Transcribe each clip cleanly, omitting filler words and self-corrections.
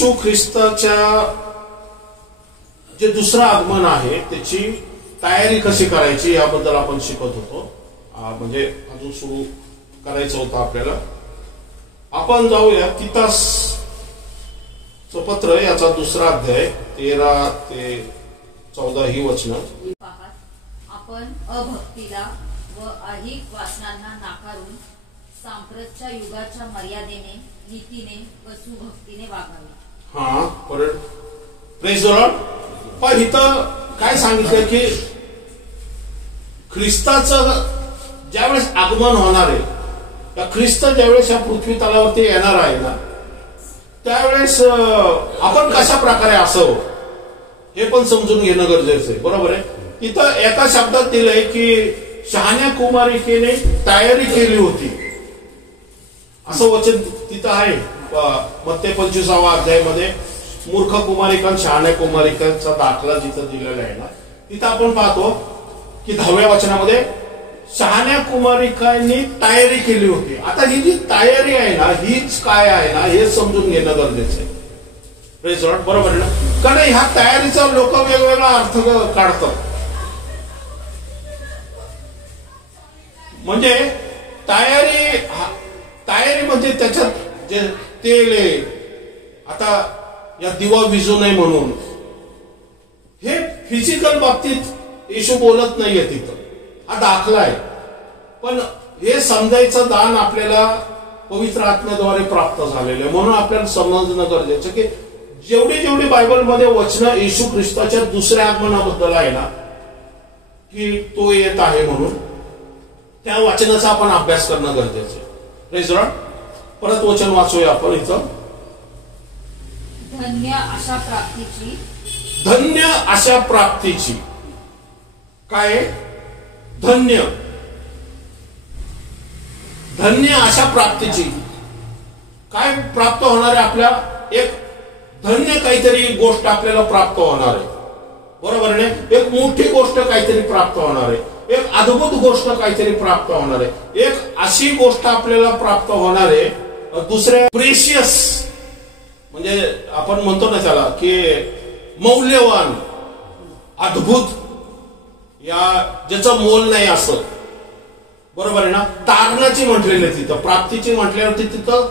येशू ख्रिस्ताच्या जे दुसरं आगमन आहे त्याची तयारी कशी करायची याबद्दल आपण शिकत होतो. म्हणजे अजून सुरू करायचं होतं आपल्याला. आपण जाऊया तीतसचं पत्र याचा दुसरा अध्याय 13 ते 14 ही वचनं. आपण अभक्तीला व अहिक वासनांना नाकारून सांप्रतच्या युगाच्या मर्यादेने नीतीने व सुभक्तीने वागावे. परत प्रेज द लॉर्ड. पण इथं काय सांगितलं की ख्रिस्ताचं ज्यावेळेस आगमन होणार आहे, या ख्रिस्त ज्यावेळेस या पृथ्वी तलावरती येणार आहे ना, त्यावेळेस आपण कशा प्रकारे असावं हे पण समजून घेणं गरजेचं आहे. बरोबर आहे. इथं एका शब्दात दिलंय की शहाण्या कुमारिकेने तयारी केली होती असं वचन तिथं आहे. मत्ते 25व्या अध्यायामध्ये मूर्ख कुमारिका आणि शहाण्या कुमारिकांचा दाखला जिथं दिलेला आहे ना, तिथं आपण पाहतो की 10व्या वचनामध्ये शहाण्या कुमारिकांनी तयारी केली होती. आता ही जी तयारी आहे ना, हीच काय आहे ना हे समजून घेणं गरजेचं आहे. Praise Lord. बरोबर आहे ना. कारण ह्या तयारीचा लोक वेगवेगळा अर्थ काढतात. म्हणजे तयारी म्हणजे त्याच्यात जे तेल आहे, आता या दिवा विझू नये म्हणून, हे फिजिकल बाबतीत येशू बोलत नाहीये तिथं. हा दाखला आहे. पण हे समजायचं दान आपल्याला पवित्र आत्म्याद्वारे प्राप्त झालेलं आहे. म्हणून आपल्याला समजणं गरजेचं की जेवढी बायबलमध्ये वचनं येशू ख्रिस्ताच्या दुसऱ्या आगमनाबद्दल आहे ना, की तो येत आहे म्हणून, त्या वचनाचा आपण अभ्यास करणं गरजेचं आहे. Praise Lord. परत वचन वाचूया आपण इथं. धन्य अशा प्राप्तीची. धन्य अशा प्राप्तीची. काय धन्य अशा प्राप्तीची. काय प्राप्त होणार आहे आपल्या? एक धन्य काहीतरी गोष्ट आपल्याला प्राप्त होणार आहे. बरोबर आहे. एक मोठी गोष्ट काहीतरी प्राप्त होणार आहे. एक अद्भुत गोष्ट काहीतरी प्राप्त होणार आहे. एक अशी गोष्ट आपल्याला प्राप्त होणार आहे. दुसऱ्या प्रेशियस म्हणजे आपण म्हणतो ना त्याला की मौल्यवान, अद्भुत, या ज्याचं मोल नाही असं. बरोबर आहे ना. तारणाची म्हटलेली तिथं, प्राप्तीची म्हटल्यावरती तिथं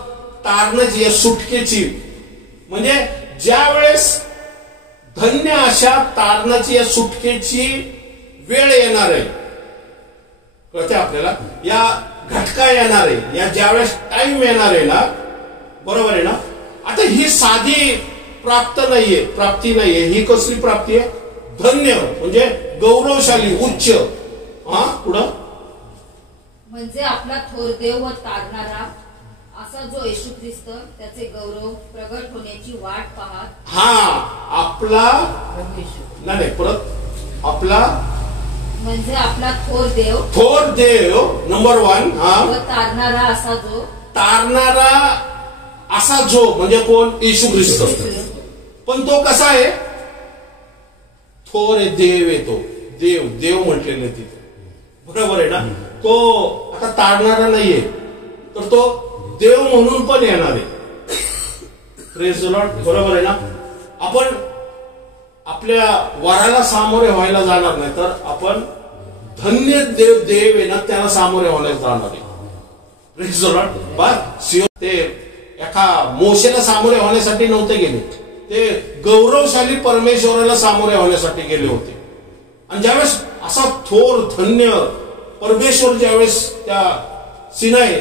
तारणाची, या सुटकेची, म्हणजे ज्या वेळेस धन्य अशा तारणाची, या सुटकेची वेळ येणार आहे, कळते आपल्याला, या घटका येणार आहे, या ज्यावेळेस टाइम येणार आहे ना, बरोबर आहे ना. आता ही साधी प्राप्ती नाहीये. ही कसली प्राप्ती आहे? धन्य म्हणजे गौरवशाली, उच्च. पुढं म्हणजे आपला थोर देव व तारणारा असा जो येशू ख्रिस्त त्याचे गौरव प्रगट होण्याची वाट पाहत. आपला नाही, परत आपला म्हणजे आपला थोर देव नंबर 1. व तारणारा असा जो म्हणजे कोण? येशू ख्रिस्त. पण तो कसा आहे? थोर आहे, देव आहे. तो देव म्हटलेलं तिथे. बरोबर आहे ना. तो आता तारणारा नाहीये, तर तो देव म्हणून पण येणार आहे. Praise the Lord. बरोबर आहे ना. आपण आपल्या वराला सामोरे व्हायला जाणार नाही, तर आपण धन्य देव आहे ना त्याला सामोरे व्हायला जाणार आहे. Praise the Lord. ते एका मोशेला सामोरे होण्यासाठी नव्हते गेले, ते गौरवशाली परमेश्वराला सामोरे होण्यासाठी गेले होते. आणि ज्यावेळेस असा थोर धन्य परमेश्वर ज्यावेळेस त्या सिनाय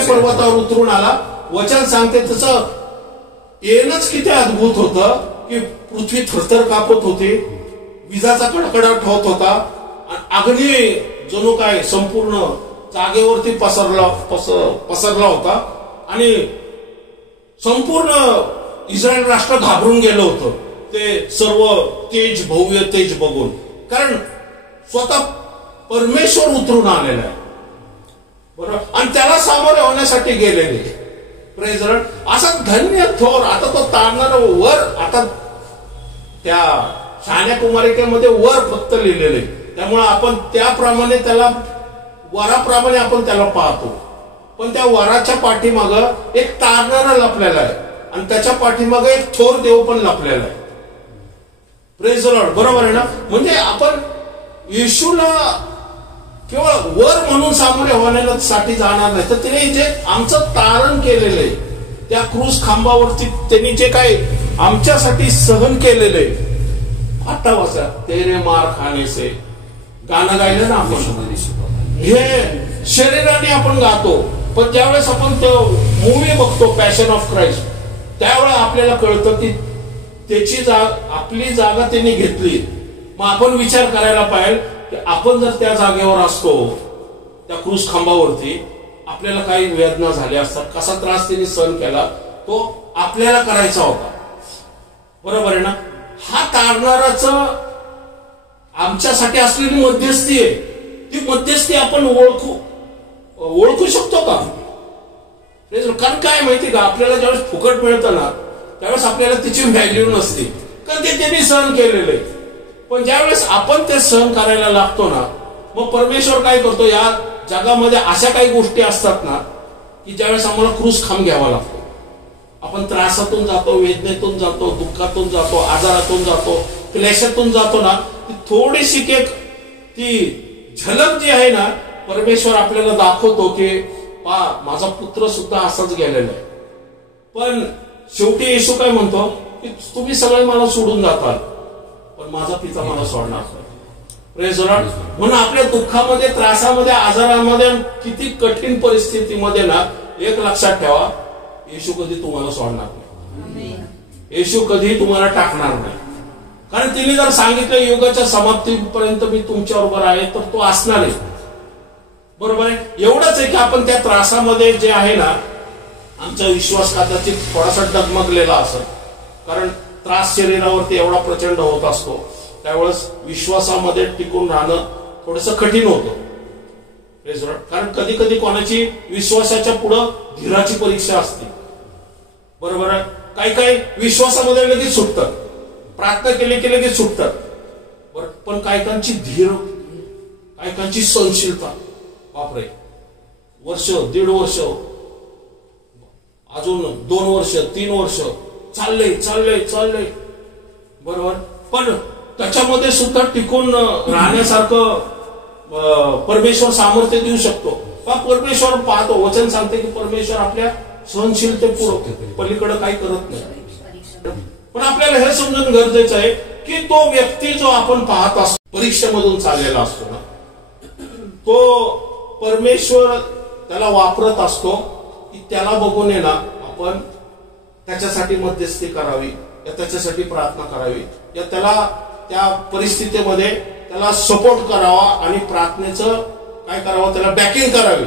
पर्वतावर उतरून आला, वचन सांगते तसं येणंच किती अद्भुत होतं की पृथ्वी थरथर कापत होती, विजाचा कडकडाट होत होता, अग्नी जणू काय संपूर्ण जागेवरती पसरला होता, आणि संपूर्ण इस्रायल राष्ट्र घाबरून गेलं होतं ते सर्व भव्य तेज बघून. कारण स्वतः परमेश्वर उतरून आलेला आहे. बरोबर. आणि त्याला सामोरे होण्यासाठी गेलेले. Praise Lord. असा धन्य थोर. आता तो तारणारा वर, आता त्या शहाण्या कुमारिकेमध्ये वर फक्त लिहिलेले, त्यामुळे आपण त्याप्रमाणे त्याला, वराप्रमाणे आपण त्याला पाहतो. पण त्या वराच्या पाठीमागं एक तारणारा लपलेला आहे. आणि त्याच्या पाठीमागे एक थोर देव पण लपलेला आहे. Praise the Lord. बरोबर आहे ना. म्हणजे आपण येशूला केवळ वर म्हणून सामोरे होण्यासाठी जाणार नाही, तर तिने जे आमचं तारण केलेलं आहे त्या क्रूस खांबावरती त्यांनी जे काय आमच्यासाठी सहन केलेलं आहे. आता वाचा तेरे मार खाने से गाणं गायलं ना आपण, हे शरीराने आपण गातो, पण ज्यावेळेस आपण तो मूवी बघतो पॅशन ऑफ क्राइस्ट, त्यावेळेस आपल्याला कळतं की त्याची आपली जागा त्यांनी घेतली. मग आपण विचार करायला पाहिजे की आपण जर त्या जागेवर असतो, त्या क्रूस खांबावरती, आपल्याला काही वेदना झाल्या असतात, कसा त्रास त्यांनी सहन केला तो आपल्याला करायचा होता. बरोबर आहे ना. हा तारणाराच आमच्यासाठी असलेली मध्यस्थी आहे. ती मध्यस्थी आपण ओळखू शकतो का? कारण काय माहिती का, आपल्याला ज्यावेळेस फुकट मिळतं ना त्यावेळेस आपल्याला तिची व्हॅल्यू नसते, कारण ते त्यांनी सहन केलेलं आहे. पण ज्यावेळेस आपण ते सहन करायला लागतो ना, मग परमेश्वर काय करतो, या जगामध्ये अशा काही गोष्टी असतात ना की ज्यावेळेस आम्हाला क्रूस खांब घ्यावा लागतो. आपण त्रासातून जातो, वेदनेतून जातो, दुःखातून जातो, आजारातून जातो, क्लेशातून जातो ना, ती थोडीशी ती झलक जी आहे ना, परमेश्वर आपल्याला दाखवतो की माझा पुत्र सुद्धा असाच गेलेला आहे. पण शेवटी येशू काय म्हणतो की तुम्ही सगळे मला सोडून जाताल, पण माझा पिता मला सोडणार नाही. Praise the Lord. म्हणून आपल्या दुःखामध्ये, त्रासामध्ये, आजारामध्ये, किती कठीण परिस्थितीमध्ये ना, एक लक्षात ठेवा, येशू कधी तुम्हाला सोडणार नाही. येशू कधी तुम्हाला टाकणार नाही. कारण तिने जर सांगितलं युगाच्या समाप्तीपर्यंत मी तुमच्याबरोबर आहे, तर तो असणार आहे. बरोबर आहे. एवढंच आहे की आपण त्या त्रासामध्ये जे आहे ना, आमचा विश्वास कदाचित थोडासा डगमगलेला असेल, कारण त्रास शरीरावरती एवढा प्रचंड होत असतो, त्यावेळेस विश्वासामध्ये टिकून राहणं थोडंसं कठीण होतं. कारण कधी कधी कोणाची विश्वासाच्या पुढं धीराची परीक्षा असते. बरोबर आहे. काही विश्वासामध्ये लगेच सुटतात, प्रार्थना केली की लगेच सुटतात. पण काहीकांची धीर, काहीकांची सहनशीलता, बापरे, वर्ष, 1.5 वर्ष, अजून 2 वर्ष, 3 वर्ष चाललंय. बरोबर. पण त्याच्यामध्ये सुद्धा टिकून राहण्यासारखं परमेश्वर सामर्थ्य देऊ शकतो. परमेश्वर पाहतो, वचन सांगते की परमेश्वर आपल्या सहनशीलते पलीकडे काही करत नाही. पण आपल्याला हे समजून गरजेचं आहे की तो व्यक्ती जो आपण पाहत असतो, परीक्षेमधून चाललेला असतो ना, तो परमेश्वर त्याला वापरत असतो की त्याला बघून आहे ना आपण त्याच्यासाठी मध्यस्थी करावी, या त्याच्यासाठी प्रार्थना करावी, या त्याला त्या परिस्थितीमध्ये त्याला सपोर्ट करावा आणि प्रार्थनेचं काय करावं, त्याला बॅकिंग करावी,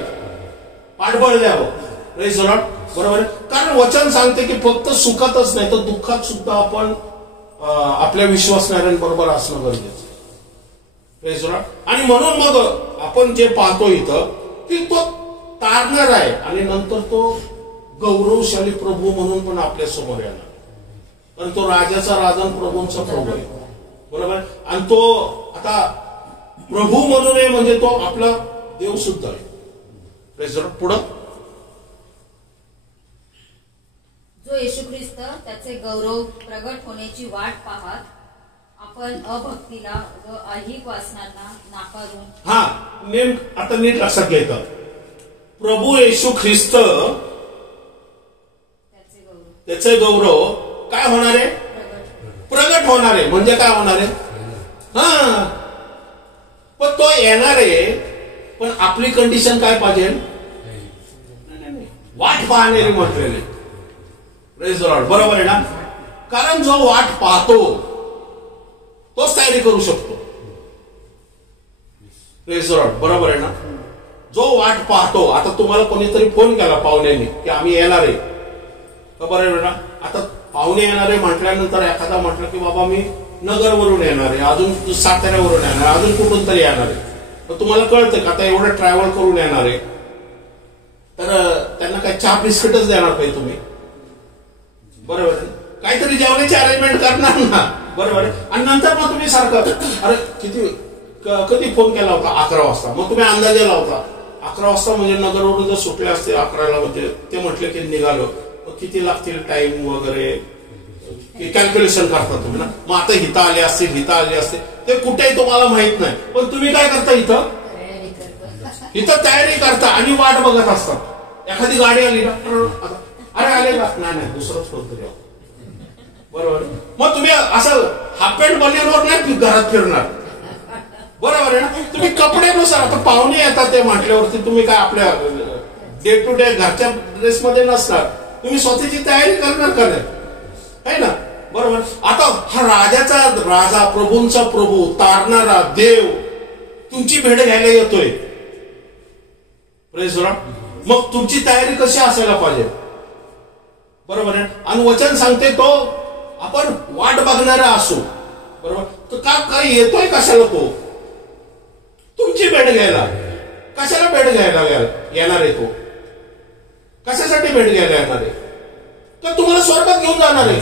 पाठबळ द्यावं. Praise the Lord. बरोबर. कारण वचन सांगते की फक्त सुखातच नाही तर दुःखात सुद्धा आपण आपल्या विश्वासणाऱ्यांबरोबर असणं गरजेचं आहे. Praise the Lord. आणि म्हणून मग आपण जे पाहतो इथं की तो तारणार आहे आणि नंतर तो गौरवशाली प्रभू म्हणून पण आपल्या समोर येणार. कारण तो राजाचा राजा, प्रभूंचा प्रभू आहे. बरोबर. आणि तो आता प्रभू म्हणून आहे म्हणजे तो आपला देव सुद्धा आहे. Praise the Lord. पुढं जो येशू ख्रिस्त त्याचे गौरव प्रगट होण्याची वाट पाहत आपण अभक्तीला व ऐहिक वासनांना नाकारून आता नीट लक्षात घ्यायचं. प्रभू येशू ख्रिस्त त्याचे गौरव काय होणार आहे, प्रगट होणार आहे. म्हणजे काय होणार आहे, पण तो येणार आहे. पण आपली कंडिशन काय पाहिजे, वाट पाहणारी म्हटलेली. Praise the Lord. बरोबर आहे ना. कारण जो वाट पाहतो तोच तयारी करू शकतो. Praise the Lord. बरोबर आहे ना. जो वाट पाहतो, आता तुम्हाला कोणीतरी फोन केला पाहुण्यांनी की आम्ही येणार आहे, बरोबर आहे ना. आता पाहुणे येणार आहे म्हटल्यानंतर एखादा म्हटलं की बाबा मी नगरवरून येणार आहे, अजून साताऱ्यावरून येणार आहे, अजून कुठून तरी येणार आहे, तर तुम्हाला कळतं का आता एवढं ट्रॅव्हल करून येणार आहे, तर त्यांना काय चहा बिस्किटच देणार पाहिजे तुम्ही. बरोबर आहे. काहीतरी जेवणाची अरेंजमेंट करणार ना. बरोबर आहे. आणि नंतर मग तुम्ही सारखं अरे कधी फोन केला होता, 11 वाजता. मग तुम्ही अंदाजे लावता 11 वाजता म्हणजे नगरवरून जर सुटले असते 11ला, म्हणजे ते म्हटले की निघालो, किती लागतील टाइम वगैरे कॅल्क्युलेशन करता तुम्ही ना. मग आता हिता आले असतील, हिता आले असतील, ते कुठेही तुम्हाला माहित नाही. पण तुम्ही काय करता, इथं तयारी करता आणि वाट बघत असतात. एखादी गाडी आली ना, अरे आले का, नाही दुसरंच कोणतरी, बरोबर. मग तुम्ही असं हाफ पॅन्ट बनियनवर नाही घरात फिरणार, बरोबर आहे ना. तुम्ही कपड्यानुसार, आता पाहुणे येतात ते म्हटल्यावरती तुम्ही काय आपल्या डे टू डे घरच्या ड्रेसमध्ये नसणार, तुम्ही स्वतःची तयारी करणार का नाही, है ना, बरोबर. आता हा राजाचा राजा, प्रभूंचा प्रभू, तारणारा देव तुमची भेट घ्यायला येतोय. Praise Lord. मग तुमची तयारी कशी असायला पाहिजे, बरोबर आहे. आणि वचन सांगते तो आपण वाट बघणारा असू, बरोबर. तर काय येतोय कशाला, तो तुमची भेट घ्यायला. कशाला भेट घ्यायला येणार आहे तो, कशासाठी भेट घ्यायला येणार आहे, तर तुम्हाला स्वर्गात घेऊन जाणार आहे.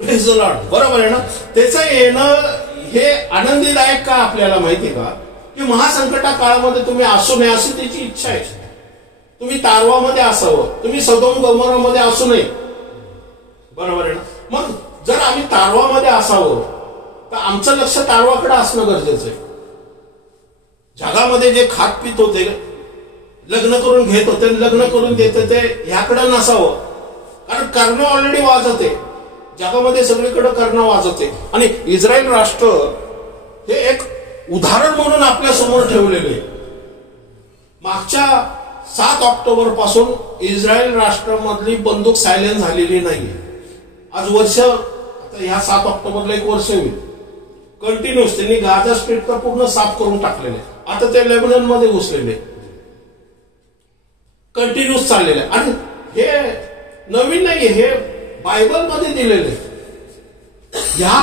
प्रेज द लॉर्ड, बरोबर आहे ना. त्याचं येणं हे आनंदीदायक का आपल्याला माहितीये का, की महासंकटा काळामध्ये तुम्ही असू नये अशी त्याची इच्छा आहे. तुम्ही तारवामध्ये असावं, तुम्ही सदोम गमोरामध्ये असू नये, बरोबर आहे ना. मग जर आम्ही तारवामध्ये असावं तर आमचं लक्ष तारवाकडे असणं गरजेचं आहे. जगामध्ये जे खात पित होते, लग्न करून घेत होते, लग्न करून देत होते, ह्याकडे नसावं. कारण कर्ण ऑलरेडी वाजते जगामध्ये, सगळीकडे कर्ण वाजते. आणि इस्रायल राष्ट्र हे एक उदाहरण म्हणून आपल्या समोर ठेवलेले. मागच्या 7 ऑक्टोबर पासून इस्रायल राष्ट्रामधली बंदूक सायलेंट झालेली नाही. आज वर्ष, आता ह्या 7 ऑक्टोबरला 1 वर्ष होईल. कंटिन्युअस त्यांनी गाझा स्ट्रीट तर पूर्ण साफ करून टाकलेले. आता ते लेबनन मध्ये घुसलेले, कंटिन्युअस चाललेले. आणि हे नवीन नाहीये, हे बायबल मध्ये दिलेले. ह्या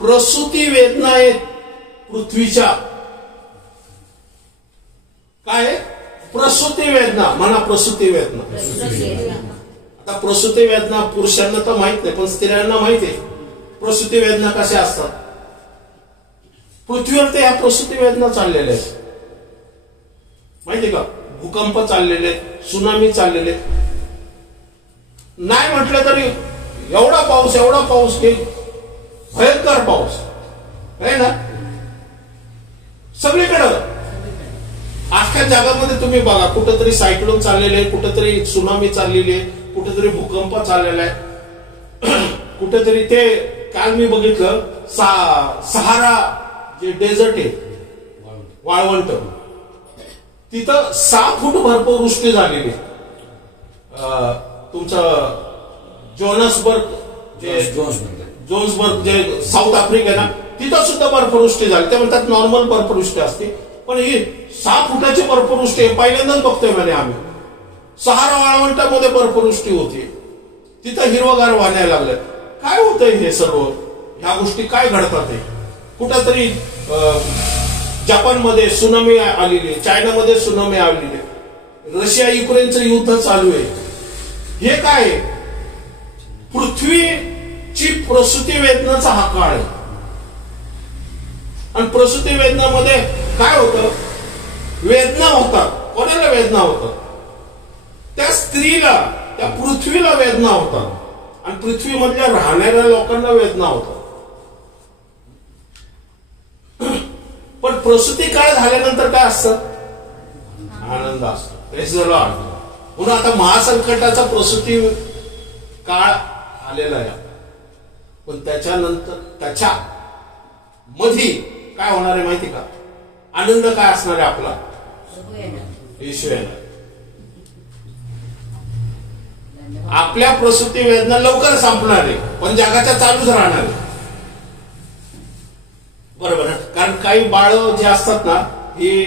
प्रसूती वेदना आहेत पृथ्वीच्या. काय प्रसूती वेदना, म्हणा प्रसूती वेदना. आता प्रसूती वेदना पुरुषांना तर माहित नाही, पण स्त्रियांना माहित आहे प्रसूती वेदना कशा असतात. पृथ्वीवर ते ह्या प्रसूती वेदना चाललेल्या आहेत, माहितीये का. भूकंप चाललेले, सुनामी चाललेले. नाही म्हटलं तरी एवढा पाऊस हे भयंकर पाऊस आहे ना सगळीकडं. अख्ख्या जगामध्ये तुम्ही बघा, कुठेतरी सायक्लोन चाललेले आहे, कुठेतरी सुनामी चाललेली आहे, कुठेतरी भूकंप चाललेला आहे, कुठेतरी ते काल मी बघितलं सहारा जे डेझर्ट आहे, वाळवंट, तिथं 6 फूट बर्फवृष्टी झालेली. तुमचं जोन्सबर्ग जे साऊथ आफ्रिका ना, तिथं सुद्धा बर्फवृष्टी झाली. ते म्हणतात नॉर्मल बर्फवृष्टी असते, पण ही 6 फुटाची बर्फवृष्टी पहिल्यांदाच बघतोय म्हणे आम्ही. सहारा वाळवंटामध्ये बर्फवृष्टी होती, तिथं हिरवगार वाढायला लागलं. काय होतंय हे सर्व, ह्या गोष्टी काय घडतात. कुठंतरी जपानमध्ये सुनामी आलेली, चायनामध्ये सुनामी आलेली, रशिया युक्रेनचं युद्ध चालू आहे. हे काय, पृथ्वीची प्रसूती वेदनाचा हा काळ आहे. आणि प्रसूती वेदनामध्ये काय होतं, वेदना होतात. कोणाला वेदना होतात, त्या स्त्रीला, त्या पृथ्वीला वेदना होतात. आणि पृथ्वीमधल्या राहणाऱ्या लोकांना वेदना होतात. पण प्रसूती काळ झाल्यानंतर काय असतं, आनंद असतो. Praise the Lord. पुन्हा आता महासंकटाचा प्रसूती काळ आलेला आहे, पण त्याच्यानंतर त्याच्या मध्ये काय होणार आहे माहिती का, आनंद काय असणार आहे आपला, येशू येणार. आपल्या प्रसूती वेदना लवकर संपणार आहे, पण जगाच्या चालूच राहणार आहे, बरोबर. कारण काही बाळ जे असतात ना, हे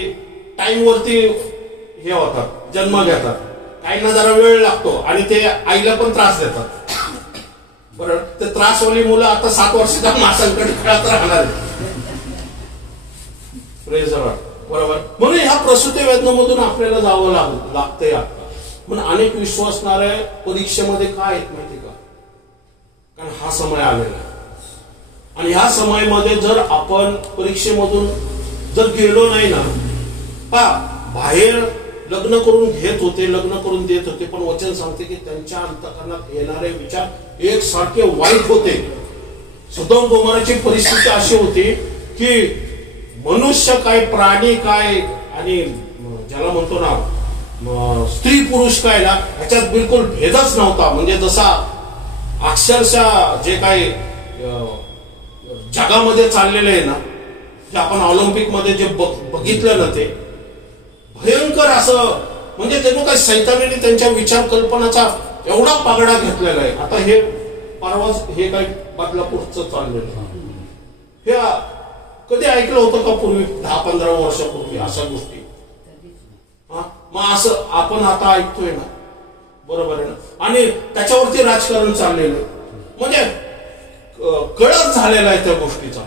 टाइम वरती हे होतात, जन्म घेतात. काहींना जरा वेळ लागतो आणि ते आईला पण त्रास देतात, बरोबर. ते त्रासवाली मुलं आता 7 वर्षाच्या महासंकट काळात राहणार आहे, बरोबर. म्हणून ह्या प्रसूती वेदनेमधून आपल्याला जावं लागतंय. म्हणून अनेक विश्वासणारे परीक्षेमध्ये काय आहेत माहिती का, कारण हा समय आलेला आहे. आणि ह्या समयामध्ये जर आपण परीक्षेमधून जर गेलो नाही ना, बाहेर लग्न करून घेत होते, लग्न करून देत होते, पण वचन सांगते की त्यांच्या अंतःकरणात येणारे विचार एकसारखे वाईट होते. सदोम गोमोराची परिस्थिती अशी होती की मनुष्य काय, प्राणी काय, आणि ज्याला म्हणतो ना स्त्री पुरुष काय ना, ह्याच्यात बिलकुल भेदच नव्हता. म्हणजे जसा अक्षरशः जे काही जगामध्ये चाललेलं आहे ना, जे आपण ऑलिम्पिक मध्ये जे बघितलं ना, ते भयंकर असं, म्हणजे त्यांना काय सैतानाने त्यांच्या विचार कल्पनाचा एवढा पागडा घेतलेला आहे. आता हे परवाच हे काही बदलापूरचं चाललेलं, हे कधी ऐकलं होतं का पूर्वी, 10-15 वर्षापूर्वी अशा गोष्टी? मग असं आपण आता ऐकतोय ना, बरोबर आहे ना, आणि त्याच्यावरती राजकारण चाललेलं आहे. म्हणजे कळत झालेला आहे त्या गोष्टीचा.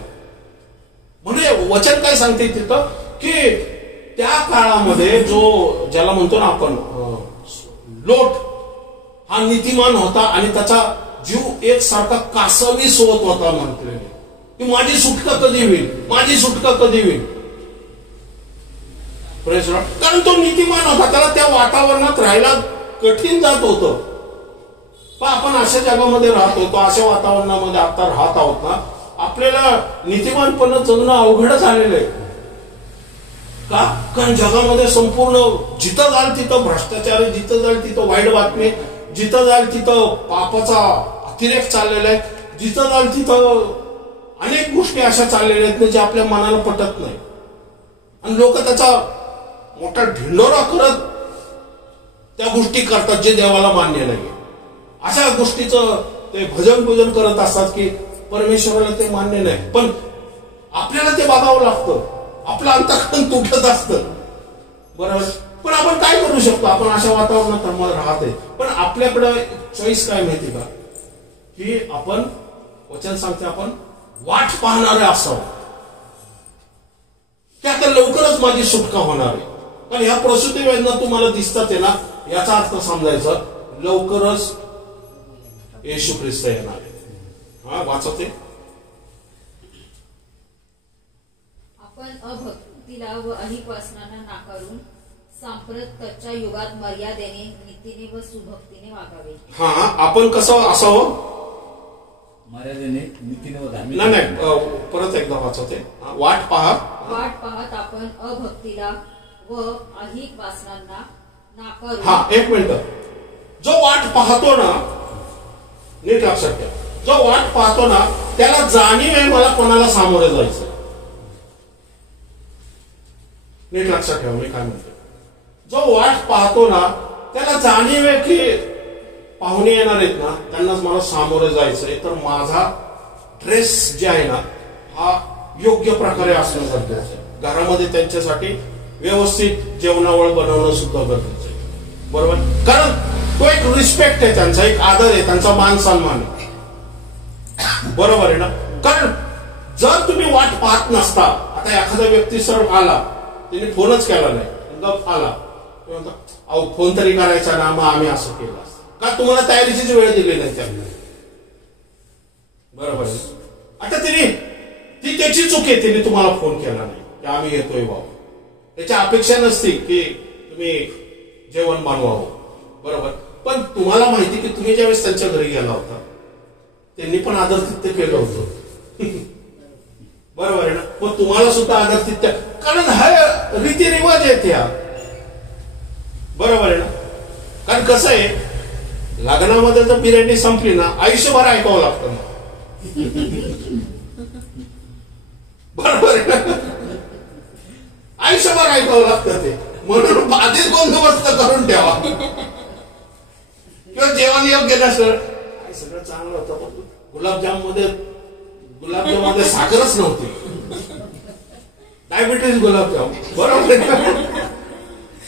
म्हणजे वचन काय सांगते तिथं की त्या काळामध्ये जो ज्याला म्हणतो ना आपण लोट, हा नीतिमान होता आणि त्याचा जीव एकसारखा कासवी सोबत होता. म्हटलेले की माझी सुटका कधी होईल, माझी सुटका कधी होईल. कारण तो नीतिमान होता, त्याला त्या वातावरणात राहायला कठीण जात होतं. पण आपण अशा जगामध्ये राहत होतो, अशा वातावरणामध्ये आता राहत आहोत ना, आपल्याला नीतिमानपणे जगणं अवघड झालेलं आहे. का? कारण जगामध्ये संपूर्ण जिथं जाल तिथं भ्रष्टाचार, जिथं जाल तिथं वाईट बातमी, जिथं जाल तिथं पापाचा अतिरेक चाललेला आहे, जिथं जाल तिथं अनेक गोष्टी अशा चाललेल्या आहेत जे आपल्या मनाला पटत नाही. आणि लोक त्याचा मोठा ढिंडोरा करत त्या गोष्टी करतात जे देवाला मान्य नाही. अशा गोष्टीचं ते भजन पूजन करत असतात की परमेश्वराला ते मान्य नाही, पण आपल्याला ते बघावं लागतं. आपलं अंतःकरण तुटत असतं, बरोबर. पण आपण काय करू शकतो? आपण अशा वातावरणात राहत आहे, पण आपल्याकडे चॉईस काय माहिती का? की आपण वचन सांगते आपण वाट पाहणारे असावं की आता लवकरच माझी सुटका होणार आहे. कारण ह्या प्रसूती वेदना तुम्हाला दिसतात आहे ना, याचा अर्थ समजायचा लवकरच येशू ख्रिस्त येणार आहे. हा वाचते. आपण अभक्तीला व अहिक वासनांना नाकारून सांप्रतच्या युगात मर्यादेने, नीतीने व सुभक्तीने वागावे. हा, आपण कसं असावं? मर्यादेने, नीतीने व धार्मिक. नाही, परत एकदा वाचते. वाट पाहत आपण अभक्तीला व अहिक वासनांना नाकारून. हा, एक मिनिट. जो वाट पाहतो ना, नीट लक्षात घ्या, जो वाट पाहतो ना त्याला जाणीव आहे मला कोणाला सामोरे जायचं. नीट लक्षात ठेवा मी काय म्हणतो. जो वाट पाहतो ना त्याला जाणीव आहे की पाहुणे येणार आहेत ना, त्यांनाच मला सामोरे जायचंय, तर माझा ड्रेस जे आहे ना हा योग्य प्रकारे असणं गरजेचं आहे. घरामध्ये त्यांच्यासाठी व्यवस्थित जेवणावळ बनवणं सुद्धा गरजेचं आहे, बरोबर. कारण तो एक रिस्पेक्ट आहे त्यांचा, एक आदर आहे त्यांचा, मान सन्मान आहे, बरोबर आहे ना. कारण जर तुम्ही वाट पाहत नसता, आता एखादा व्यक्ती सरळ आला, त्याने फोनच केला नाही, गप आला, अहो फोन तरी करायचा ना, मग आम्ही असं केलं का? तुम्हाला तयारीचीच वेळ दिली नाही त्यांना, बरोबर आहे. आता ती त्याची चूक आहे, तिने तुम्हाला फोन केला नाही की आम्ही येतोय बाबा. त्याची अपेक्षा नसती की तुम्ही जेवण बनवावं, बरोबर. पण तुम्हाला माहिती की तुम्ही ज्यावेळेस त्यांच्या घरी गेला होता त्यांनी पण आदरातिथ्य केलं होतं, बरोबर आहे ना. मग तुम्हाला सुद्धा आदरातिथ्य, कारण हा रीतिरिवाज आहेत ह्या, बरोबर आहे ना. कारण कसं आहे, लग्नामध्ये जर बिर्याणी संपली ना आयुष्यभर ऐकावं लागतं, बरोबर आहे ना. आयुष्यभर ऐकावं लागतं ते, म्हणून आधीच बंदोबस्त करून ठेवा. किंवा जेवण योग्य नसलं, काय सगळं चांगलं होतं पण गुलाबजाम मध्ये साखरच नव्हती, डायबिटीज गुलाबजाम, बरोबर आहे.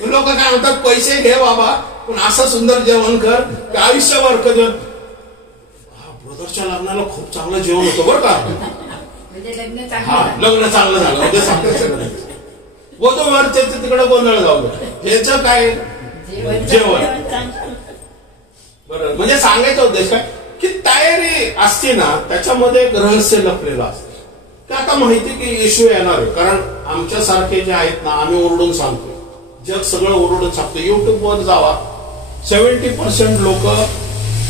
लोक काय म्हणतात, पैसे घे बाबा पण असं सुंदर जेवण कर की आयुष्यभर कधी. ब्रदरच्या लग्नाला खूप चांगलं जेवण होतं बरं का, लग्न चांगलं झालं, उद्या साखर वधूवरच्या तिकडे गोंधळ जाऊ, ह्याचं काय जेवण, बरोबर. म्हणजे सांगायचा उद्देश काय की तयारी असते ना, त्याच्यामध्ये एक रहस्य लपलेलं असतं. की आता माहिती की येशू येणार आहे, कारण आमच्यासारखे जे आहेत ना, आम्ही ओरडून सांगतो जग सगळं ओरडून छापतं. युट्यूबवर जावा, 70% लोक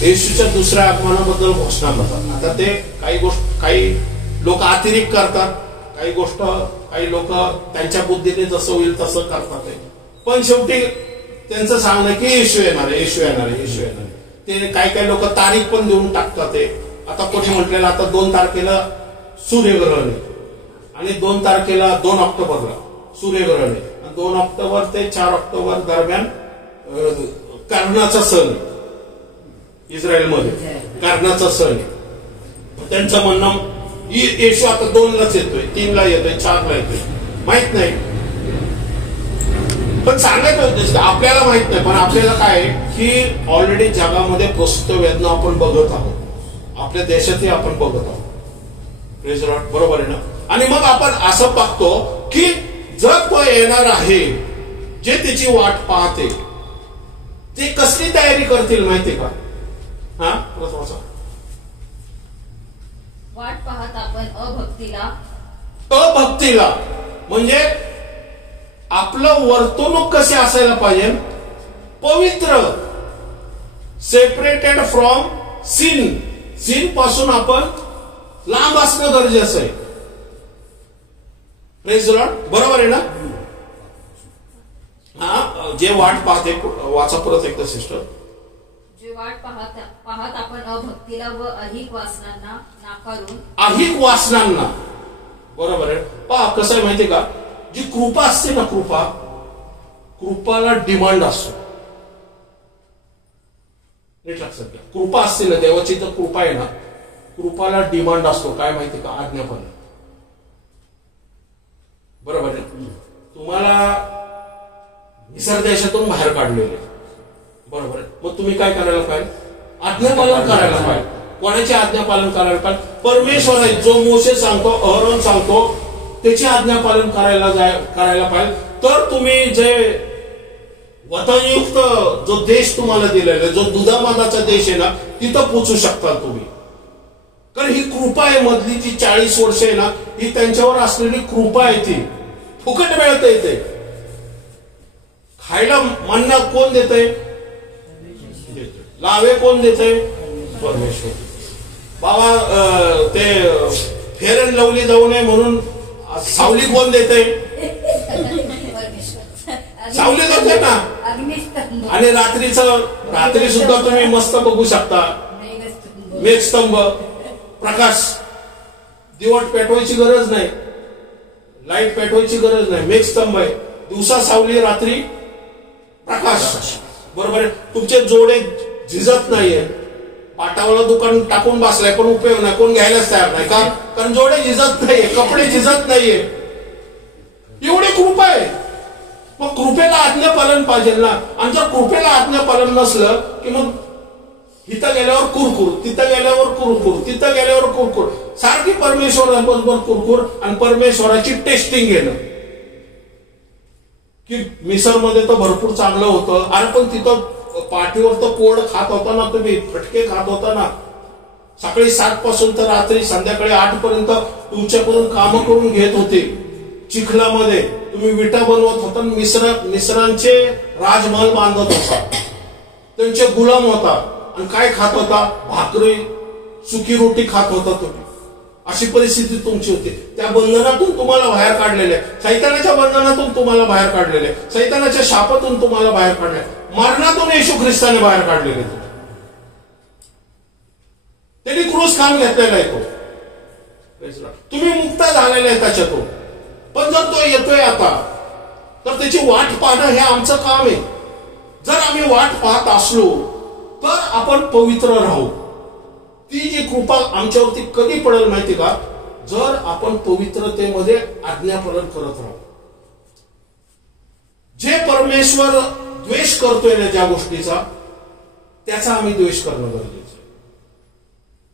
येशूच्या दुसऱ्या आगमनाबद्दल घोषणा करतात. आता ते काही लोक अतिरेक करतात, काही लोक त्यांच्या बुद्धीने जसं होईल तसं करतात. पण शेवटी त्यांचं सांगणं की येशू येणार आहे. ते काही लोक तारीख पण देऊन टाकतात. आता कोणी म्हटलेलं आता 2 तारखेला सूर्यग्रहण आहे आणि 2 तारखेला 2 ऑक्टोबरला सूर्यग्रहण आहे. 2 ऑक्टोबर ते 4 ऑक्टोबर दरम्यान कर्णाचा सण आहे. इस्रायलमध्ये कर्णाचा सण आहे. त्यांचं म्हणणं येशू आता 2लाच येतोय, 3ला येतोय, 4ला येतोय, माहित नाही. पण सांगायचं होतं आपल्याला माहित नाही, पण आपल्याला काय की ऑलरेडी जगामध्ये प्रस्तुत वेदना आपण बघत आहोत, आपल्या देशातही आपण बघत आहोत. प्रेज लॉर्ड, बरोबर आहे ना. आणि मग आपण असं पाहतो की जग तो येणार आहे, जे त्याची वाट पाहते ते कसली तयारी करतील माहिती का? वाट पाहत आपण अभक्तीला म्हणजे आपलं वर्तणूक कसे असायला पाहिजे? पवित्र, सेपरेटेड फ्रॉम सिन पासून आपण लांब असणं गरजेचं आहे. प्रेज द लॉर्ड, बरोबर आहे ना. जे वाट पाहते, वाचा परत एकदा सिस्टर. जे वाट पाहत आपण अभक्तीला व अहिक वासनांना नाकारून, अहिक वासनांना, बरोबर आहे. पहा कसं आहे माहितीये का, जी कृपा असते ना, कृपाला डिमांड असतो. नीट लक्षात घ्या, कृपा असते ना, देवाची तर कृपा आहे ना, कृपाला डिमांड असतो. काय माहिती का? आज्ञापालन. बरोबर आहे. तुम्हाला इतर देशातून बाहेर काढलेले, बरोबर आहे. मग तुम्ही काय करायला पाहिजे? आज्ञापालन करायला पाहिजे. कोणाची आज्ञापालन करायला पाहिजे? परमेश्वर आहे, जो मोशे सांगतो, अहरोन सांगतो, त्याची आज्ञापालन करायला पाहिजे. तर तुम्ही जे वतनयुक्त जो देश तुम्हाला दिलेला आहे, जो दुधामधाचा देश आहे ना, तिथं पोचू शकता तुम्ही. कारण ही कृपा आहे, मधली जी 40 वर्ष आहे ना, ही त्यांच्यावर असलेली कृपा आहे. ती फुकट मिळत येते. खायला मन्ना कोण देतंय? लावे कोण देतंय? परमेश्वर. बाबा ते फेअर अँड लवली जाऊ नये म्हणून सावली कोण देते? सावली जाते ना. आणि रात्री सुद्धा तुम्ही मस्त बघू शकता, मेघस्तंभ, प्रकाश. दिवट पेटवायची गरज नाही, लाईट पेटवायची गरज नाही, मेघस्तंभ आहे. दिवसा सावली, रात्री प्रकाश. बरोबर आहे. तुमचे जोडे झिजत नाहीये. पाटावाला दुकान टाकून बसलाय पण उपयोग नाही, कोण घ्यायलाच तयार नाही. कारण जोडे झिजत नाहीये, कपडे झिजत नाहीये. एवढी कृपा आहे. मग कृपेला आज्ञापालन पाहिजे ना. आणि जर कृपेला आज्ञापालन नसलं की मग इथं गेल्यावर कुरकुर, तिथं गेल्यावर कुरकुर, तिथं गेल्यावर कुरकुर, सारखी परमेश्वराबरोबर कुरकुर आणि परमेश्वराची टेस्टिंग घेणं. की मिसरमध्ये तर भरपूर चांगलं होतं, आणि पण तिथं पाठीवर तर कोड खात होता ना, तुम्ही फटके खात होता ना. सकाळी 7 पासून तर रात्री संध्याकाळी 8 पर्यंत तुमच्याकडून कामं करून घेत होते. चिखलामध्ये तुम्ही विटा बनवत होता, मिसरांचे राजमहल बांधत होता, त्यांचे गुलाम होता. आणि काय खात होता? भाकरी, सुकी रोटी खात होता तुम्ही. अशी परिस्थिती तुमची होती. त्या बंधनातून तुम्हाला बाहेर काढलेले, सैतानाच्या बंधनातून तुम्हाला बाहेर काढलेले, सैतानाच्या शापातून तुम्हाला बाहेर काढले, मरणातून येशू ख्रिस्ताने बाहेर काढलेले. त्यांनी क्रूस खान घेतलेला आहे तो. तुम्ही मुक्त झालेले आहे त्याच्यातून. पण जर तो येतोय आता, तर त्याची वाट पाहणं हे आमचं काम आहे. जर आम्ही वाट पाहत असलो तर आपण पवित्र राहू. ती जी कृपा आमच्यावरती कधी पडेल माहिती का? जर आपण पवित्रतेमध्ये आज्ञापालन करत राहू. जे परमेश्वर द्वेष करतोय ना ज्या गोष्टीचा, त्याचा आम्ही द्वेष करणं गरजेचं आहे.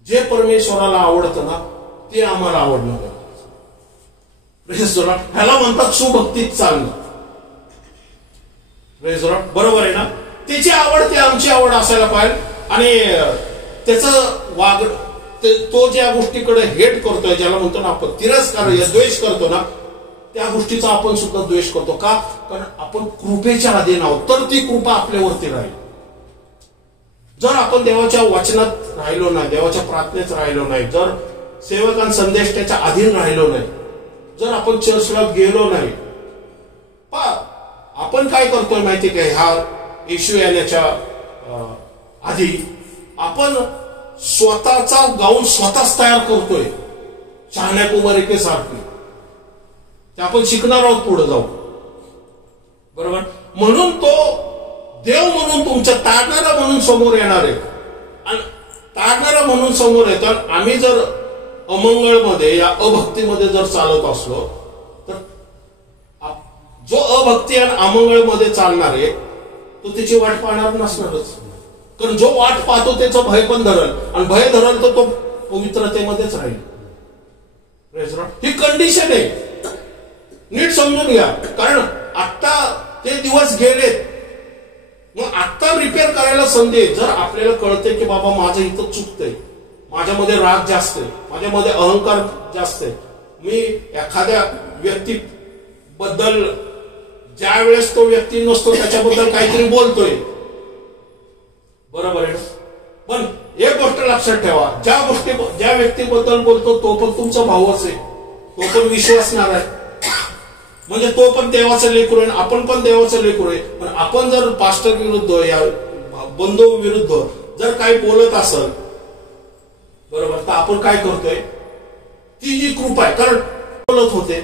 जे परमेश्वराला आवडतं ना, ते आम्हाला आवडणं गरजेचं. ह्याला म्हणतात सुभक्तीत चालणं. बरोबर आहे ना. त्याची आवड ती आमची आवड असायला पाहिजे. आणि त्याचं तो ज्या गोष्टीकडे हेट करतोय, ज्याला म्हणतो ना आपण तिरस्कार, द्वेष करतो ना, त्या गोष्टीचा आपण सुद्धा द्वेष करतो का? कारण आपण कृपेच्या अधीन आहोत, तर ती कृपा आपल्यावरती राहील. जर आपण देवाच्या वचनात राहिलो नाही, देवाच्या प्रार्थनेत राहिलो नाही, जर सेवकांना संदेश त्याच्या अधीन राहिलो नाही, जर आपण चर्चला गेलो नाही, आपण काय करतोय माहिती का? ह्या येशू येण्याच्या आधी आपण स्वतःचा गाऊन स्वतःच तयार करतोय, शहाण्या कुमारिकेसारखी. ते आपण शिकणार आहोत पुढे जाऊ, बरोबर. म्हणून तो देव म्हणून तुमच्या तारणारा म्हणून समोर येणार आहे, आणि तारणारा म्हणून समोर येतो. आम्ही जर अमंगळमध्ये या अभक्तीमध्ये जर चालत असलो तर जो अभक्ती आणि अमंगळमध्ये चालणार आहे तो त्याची वाट पाहणार नसणारच. कारण जो वाट पाहतो त्याचं भय पण धरल, आणि भय धरल तर तो पवित्रतेमध्येच राहील. ही कंडिशन आहे, नीट समजून घ्या. कारण आता ते दिवस गेलेत, मग आता रिपेअर करायला संधी आहे. जर आपल्याला कळते की बाबा माझं इथं चुकतंय, माझ्यामध्ये राग जास्त आहे, माझ्यामध्ये अहंकार जास्त आहे, मी एखाद्या व्यक्तीबद्दल ज्या वेळेस तो व्यक्ती नसतो त्याच्याबद्दल काहीतरी बोलतोय, बरोबर आहे ना. पण एक गोष्ट लक्षात ठेवा, ज्या व्यक्तीबद्दल बोलतो तो पण तुमचा भाऊच आहे, तो पण विश्वासणार आहे, म्हणजे तो पण देवाचं लेकरू आहे, आपण पण देवाचं लेकरू आहे. पण आपण जर पास्टर विरुद्ध या बंधू विरुद्ध जर काही बोलत असेल, बरोबर, तर आपण काय करतोय? ती जी कृपा आहे, कारण बोलत होते,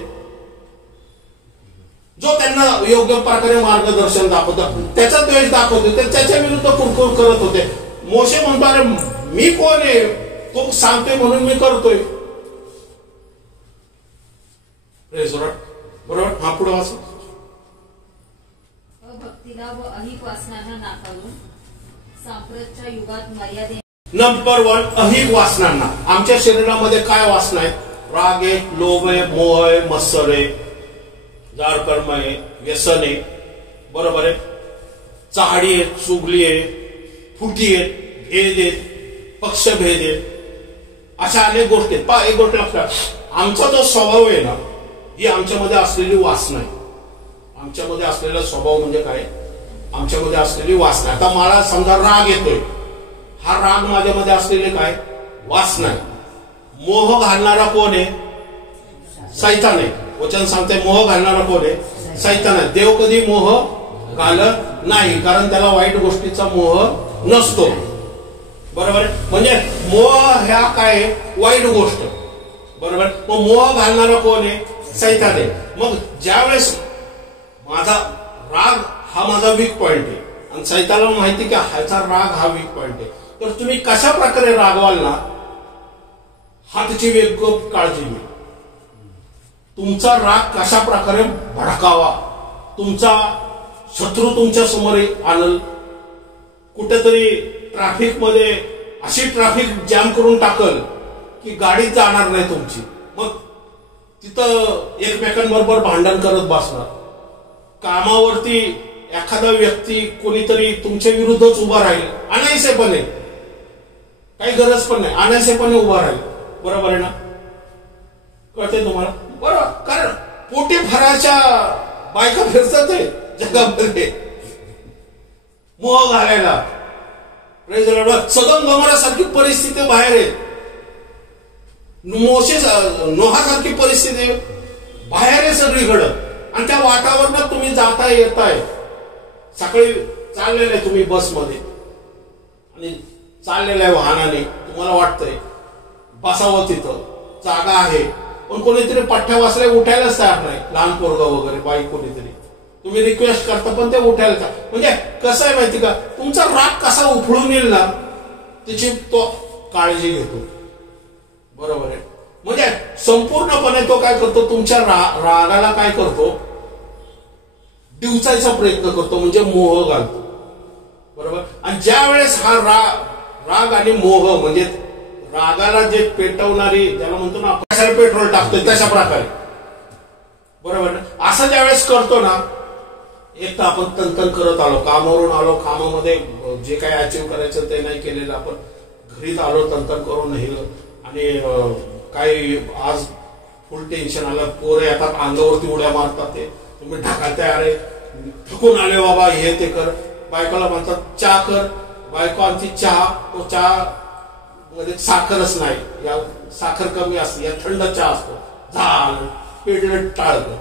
जो त्यांना योग्य प्रकारे मार्गदर्शन दाखवतो त्याचा द्वेष दाखवतो, त्याच्या विरुद्ध कुरकुर करत होते. मोशे म्हणतो अरे मी कोण आहे, तो सांगतोय म्हणून मी करतोय, बरोबर. हा पुढे वाचा. अभक्तीला व अहिक वासनांना नाकारून सांप्रतच्या युगात मर्यादे. नंबर 1, अहिक वासनांना. आमच्या शरीरामध्ये काय वासना आहेत? राग आहे, लोभ आहे, मोह आहे, मत्सर आहे, जार कर्म आहे, व्यसन आहे, बरोबर आहे, चाहडी आहे, चुगली आहे, फुटी आहेत, भेद आहेत, पक्षभेद आहे, अशा अनेक गोष्टी आहेत. एक गोष्ट लक्षात, आमचा जो स्वभाव आहे ना, ही आमच्यामध्ये असलेली वासना आहे. आमच्यामध्ये असलेला स्वभाव म्हणजे काय? आमच्यामध्ये असलेली वासना. आता मला समजा राग येतोय, हा राग माझ्यामध्ये असलेले काय? वासना आहे. मोह घालणारा कोण आहे? सैतान आहे. वचन सांगते मोह घालणारा कोण आहे? सैतान आहे. देव कधी मोह घालत नाही, कारण त्याला वाईट गोष्टीचा मोह नसतो, बरोबर. म्हणजे मोह ह्या काय? वाईट गोष्ट, बरोबर. मग मोह घालणारा कोण आहे? सैतान आहे. मग ज्या वेळेस माझा राग हा माझा वीक पॉइंट आहे, आणि सैतानाला माहिती की ह्याचा राग हा वीक पॉइंट आहे, तर तुम्ही कशा प्रकारे रागवाल ना, हा त्याची वेगळी काळजी घ्या. तुमचा राग कशा प्रकारे भडकावा, तुमचा शत्रू तुमच्या समोर आणल, कुठेतरी ट्रॅफिक मध्ये अशी ट्रॅफिक जॅम करून टाकल की गाडीच जाणार नाही तुमची. मग तिथं एकमेकांबरोबर भांडण करत बसणार. कामावरती एखादा व्यक्ती कोणीतरी तुमच्या विरुद्धच उभा राहील, अनायसेपणे, काही गरज पण नाही, अनायसेपणे उभा राहील, बरोबर आहे ना. कळते तुम्हाला? बरोबर. कारण पोटी भराच्या बायका फिरतात आहे जगामध्ये मोह घालायला. सदम गमोरासारखी परिस्थिती बाहेर आहे, नोहासारखी परिस्थिती बाहेर आहे सगळीकडं, आणि त्या वातावरणात तुम्ही जाताय येताय. सकाळी चाललेलं आहे तुम्ही बसमध्ये आणि चाललेलं आहे वाहनाने, तुम्हाला वाटतंय बसावं, तिथं जागा आहे, पण कोणीतरी पठ्ठ्या वाचल्या उठायलाच तयार नाही, लहान पोरगा वगैरे बाई कोणीतरी. तुम्ही रिक्वेस्ट करता पण ते उठायला तयार. म्हणजे कसं आहे माहिती का, तुमचा राग कसा उफळून येईल ना त्याची तो काळजी घेतो, बरोबर आहे. म्हणजे संपूर्णपणे तो काय करतो, तुमच्या रागाला काय करतो, डिवचायचा प्रयत्न करतो, म्हणजे मोह घालतो, बरोबर. आणि ज्या वेळेस हा राग आणि मोह, म्हणजे रागाला जे पेटवणारी, ज्याला म्हणतो ना कशाला पेट्रोल टाकतोय तशा प्रकारे, बरोबर. असं ज्या वेळेस करतो ना, एक तर आपण तनतन करत आलो, कामावरून आलो, कामामध्ये जे काही अचीव्ह करायचं ते नाही केलेलं, आपण घरीच आलो तनतन करून नेलं, आणि काही आज फुल टेन्शन आलं, पोरं येतात अंगावरती उड्या मारतात, ते तुम्ही ढाकायला अरे थकून आले बाबा, हे ते कर. बायकोला म्हणतात चहा कर, बायको आणखी चहा, तो चहा मध्ये साखरच नाही, या साखर कमी असते, या थंड चहा असतो, झालं पेटलं टाळलं.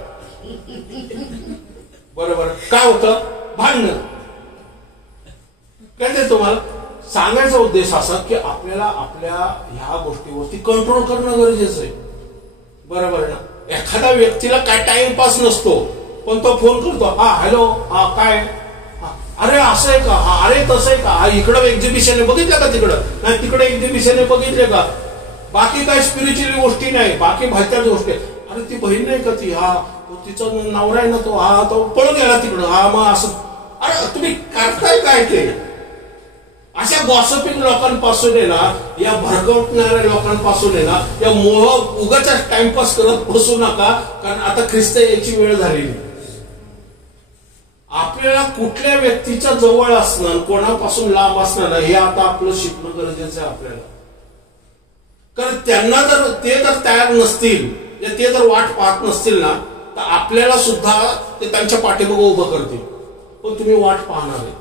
बरोबर. काय होतं? भांडणं. कळते तुम्हाला? सांगायचा उद्देश असा की आपल्याला आपल्या ह्या गोष्टीवरती कंट्रोल करणं गरजेचं आहे. बरोबर ना? एखाद्या व्यक्तीला काय टाइमपास नसतो, पण तो फोन करतो, हा हॅलो, हा काय, अरे असं आहे का, हा अरे तसं आहे का, हा इकडं एक्झिबिशन आहे बघितलं का, तिकडं नाही तिकडे एक्झिबिशन आहे बघितले का, बाकी काय स्पिरिच्युअल गोष्टी नाही, बाकी भलत्याच गोष्टी. अरे ती बहीण नाही का ती, हा तिचा नवरा आहे ना तो, हा तो पळून गेला तिकडं, हा मग असं. अरे तुम्ही करताय काय ते? अशा गॉसिपिंग लोकांपासून आहे ना, या भरकवणाऱ्या लोकांपासून आहे ना, या मोह उगाचा टाइमपास करत बसू नका, कारण आता ख्रिस्त याची वेळ झालेली. आपल्याला कुठल्या व्यक्तीच्या जवळ असणं, कोणापासून लांब असणं, हे आता आपलं शिकणं गरजेचं आहे आपल्याला. कारण त्यांना जर ते जर तयार नसतील, ते जर वाट पाहत नसतील ना, तर आपल्याला सुद्धा ते त्यांच्या पाठीमागे उभं करतील, पण तुम्ही वाट पाहणार आहे.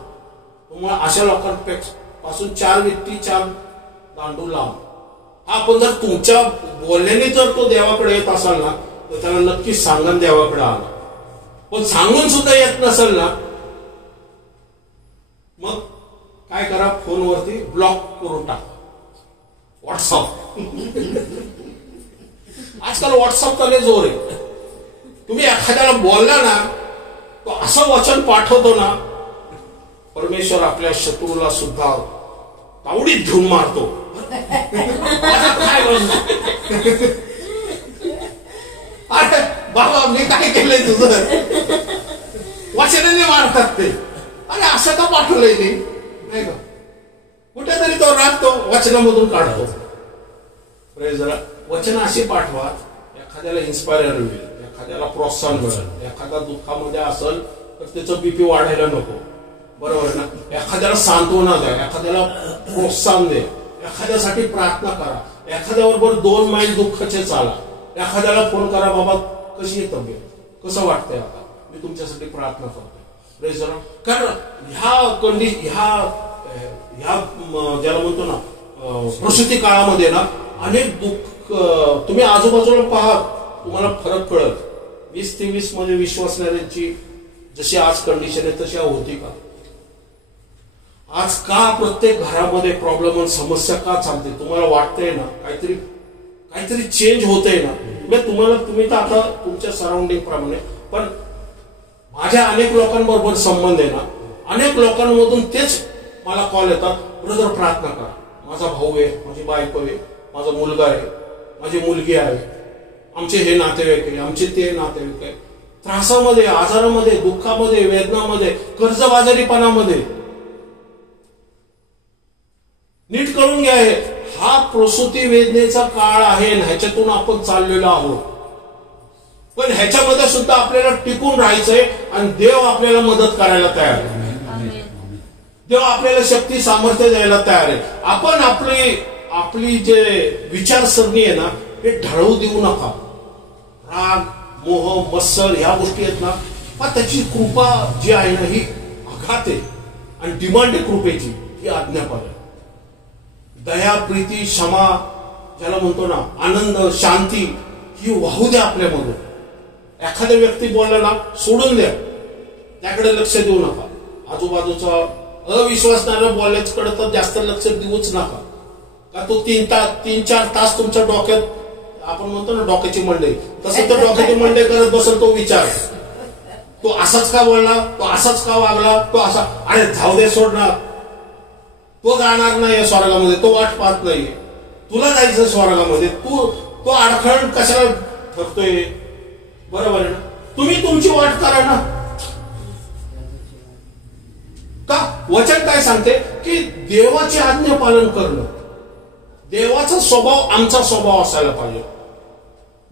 त्यामुळे अशा लोकांपासून 4 व्यक्ती 4 दांडू लांब. हा पण जर तुमच्या बोलण्याने जर तो देवाकडे येत असाल ना, तर त्याला नक्कीच सांगून देवाकडे आला. पण सांगून सुद्धा येत नसेल ना, मग काय करा, फोनवरती ब्लॉक करून टाका. व्हॉट्सअप आजकाल व्हॉट्सअपचा लय जोर आहे. तुम्ही एखाद्याला बोलला ना, तो असं वचन पाठवतो ना, परमेश्वर आपल्या शत्रूला सुद्धा तावडीत घेऊन मारतो. काय अरे बाबा मी काय केलंय तुझं, वचनाने मारतात ते. अरे असं का पाठवलंय ते, नाही का? कुठेतरी तो राग तो वचनामधून काढतो. जरा वचन अशी पाठवा, एखाद्याला इन्स्पायर होईल, एखाद्याला प्रोत्साहन मिळेल, एखादा दुःखामध्ये असेल तर त्याचं बीपी वाढायला नको. बरोबर ना? एखाद्याला सांत्वना द्या, एखाद्याला प्रोत्साहन दे, एखाद्यासाठी प्रार्थना करा, एखाद्याबरोबर 2 मैल दुःखाचे चाला, एखाद्याला फोन करा, बाबा कशी आहे तब्येत, कसं वाटतंय आता, मी तुमच्यासाठी प्रार्थना करतोय. कारण ह्या ज्याला म्हणतो ना प्रसूती काळामध्ये ना, अनेक दुःख तुम्ही आजूबाजूला पहा, तुम्हाला फरक कळत. 20 ते 20 मध्ये विश्वासणाऱ्यांची जशी आज कंडिशन आहे तशी होती का? आज का प्रत्येक घरामध्ये प्रॉब्लेम समस्या का चालते? तुम्हाला वाटतंय ना काहीतरी चेंज होतंय ना? तुम्ही तर आता तुमच्या सराउंडिंग प्रमाणे, पण माझ्या अनेक लोकांबरोबर संबंध आहे ना, अनेक लोकांमधून तेच मला कॉल येतात, ब्रदर प्रार्थना करा, माझा भाऊ आहे, माझी बायको आहे, माझा मुलगा आहे, माझी मुलगी आहे, आमचे हे नातेवाईक आहे, आमचे ते नातेवाईक आहे, त्रासामध्ये, आजारामध्ये, दुःखामध्ये, वेदनामध्ये, कर्जबाजारीपणामध्ये. नीट करून घ्या, हा प्रसूती वेदनेचा काळ आहे, ह्याच्यातून आपण चाललेलो आहोत. पण ह्याच्यामध्ये सुद्धा आपल्याला टिकून राहायचंय आणि देव आपल्याला मदत करायला तयार आहे. देव आपल्याला शक्ती सामर्थ्य द्यायला तयार आहे. आपण आपली जे विचारसरणी आहे ना, हे ढळू देऊ नका. राग, मोह, मत्सर ह्या गोष्टी आहेत ना, पण त्याची कृपा जी आहे ना, ही आघात आहे आणि डिमांड आहे कृपेची, ही आज्ञापालन. दया, प्रीती, क्षमा ज्याला म्हणतो ना, आनंद, शांती ही वाहू द्या आपल्यामधून. एखाद्या व्यक्ती बोलला ना, सोडून द्या, त्याकडे लक्ष देऊ नका. आजूबाजूचा अविश्वासणाऱ्या बोलण्याकडे तर जास्त लक्ष देऊच नका, का तो 3-4 तास तुमच्या डोक्यात, आपण म्हणतो ना डोक्याची मंडई, तसं तर डोक्याची मंडई करत बसेल तो विचार. तो असाच का बोलला, तो असाच का वागला, तो असा, अरे जाऊ दे, सोडणार, तो जाणार नाही स्वर्गामध्ये, तो वाट पाहत नाहीये, तुला जायचं स्वर्गामध्ये, तो अडखळ कशाला ठरतोय? बरोबर आहे ना? तुम्ही तुमची वाट करा ना. का वचन काय सांगते की देवाची आज्ञा पालन करणं, देवाचा स्वभाव आमचा स्वभाव असायला पाहिजे.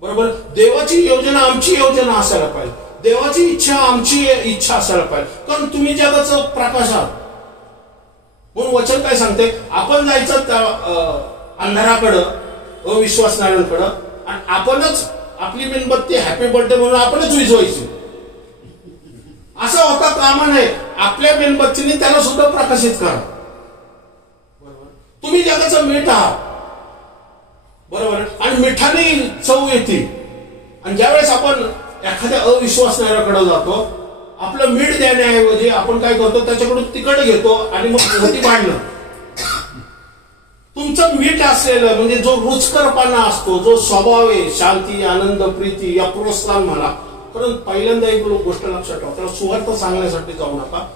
बरोबर? देवाची योजना आमची योजना असायला पाहिजे, देवाची इच्छा आमची इच्छा असायला पाहिजे. कारण तुम्ही जगाचं प्रकाश आहात. म्हणून वचन काय सांगते, आपण जायचं त्या अंधाराकडं, अविश्वासणाऱ्यांकडं, आणि आपणच आपली मेणबत्ती हॅपी बर्थडे म्हणून आपणच विझवायची, असं होता कामा नये. आपल्या मेणबत्तीने त्याला सुद्धा प्रकाशित करा. बरोबर, तुम्ही जगाचं मीठ आहात. बरोबर, आणि मिठाने चव येते. आणि ज्यावेळेस आपण एखाद्या अविश्वासणाऱ्याकडे जातो, आपलं मीठ देण्याऐवजी आपण काय करतो, त्याच्याकडून तिखट घेतो आणि मग मोठी भांडणं. तुमचं मीठ असलेलं म्हणजे जो रुचकरपणा असतो, जो स्वभाव आहे, शांती, आनंद, प्रीती, या प्रोत्साहन म्हणा. कारण पहिल्यांदा एक गोष्ट लक्षात ठेवा, त्याला सुवार्थ सांगण्यासाठी जाऊ नका,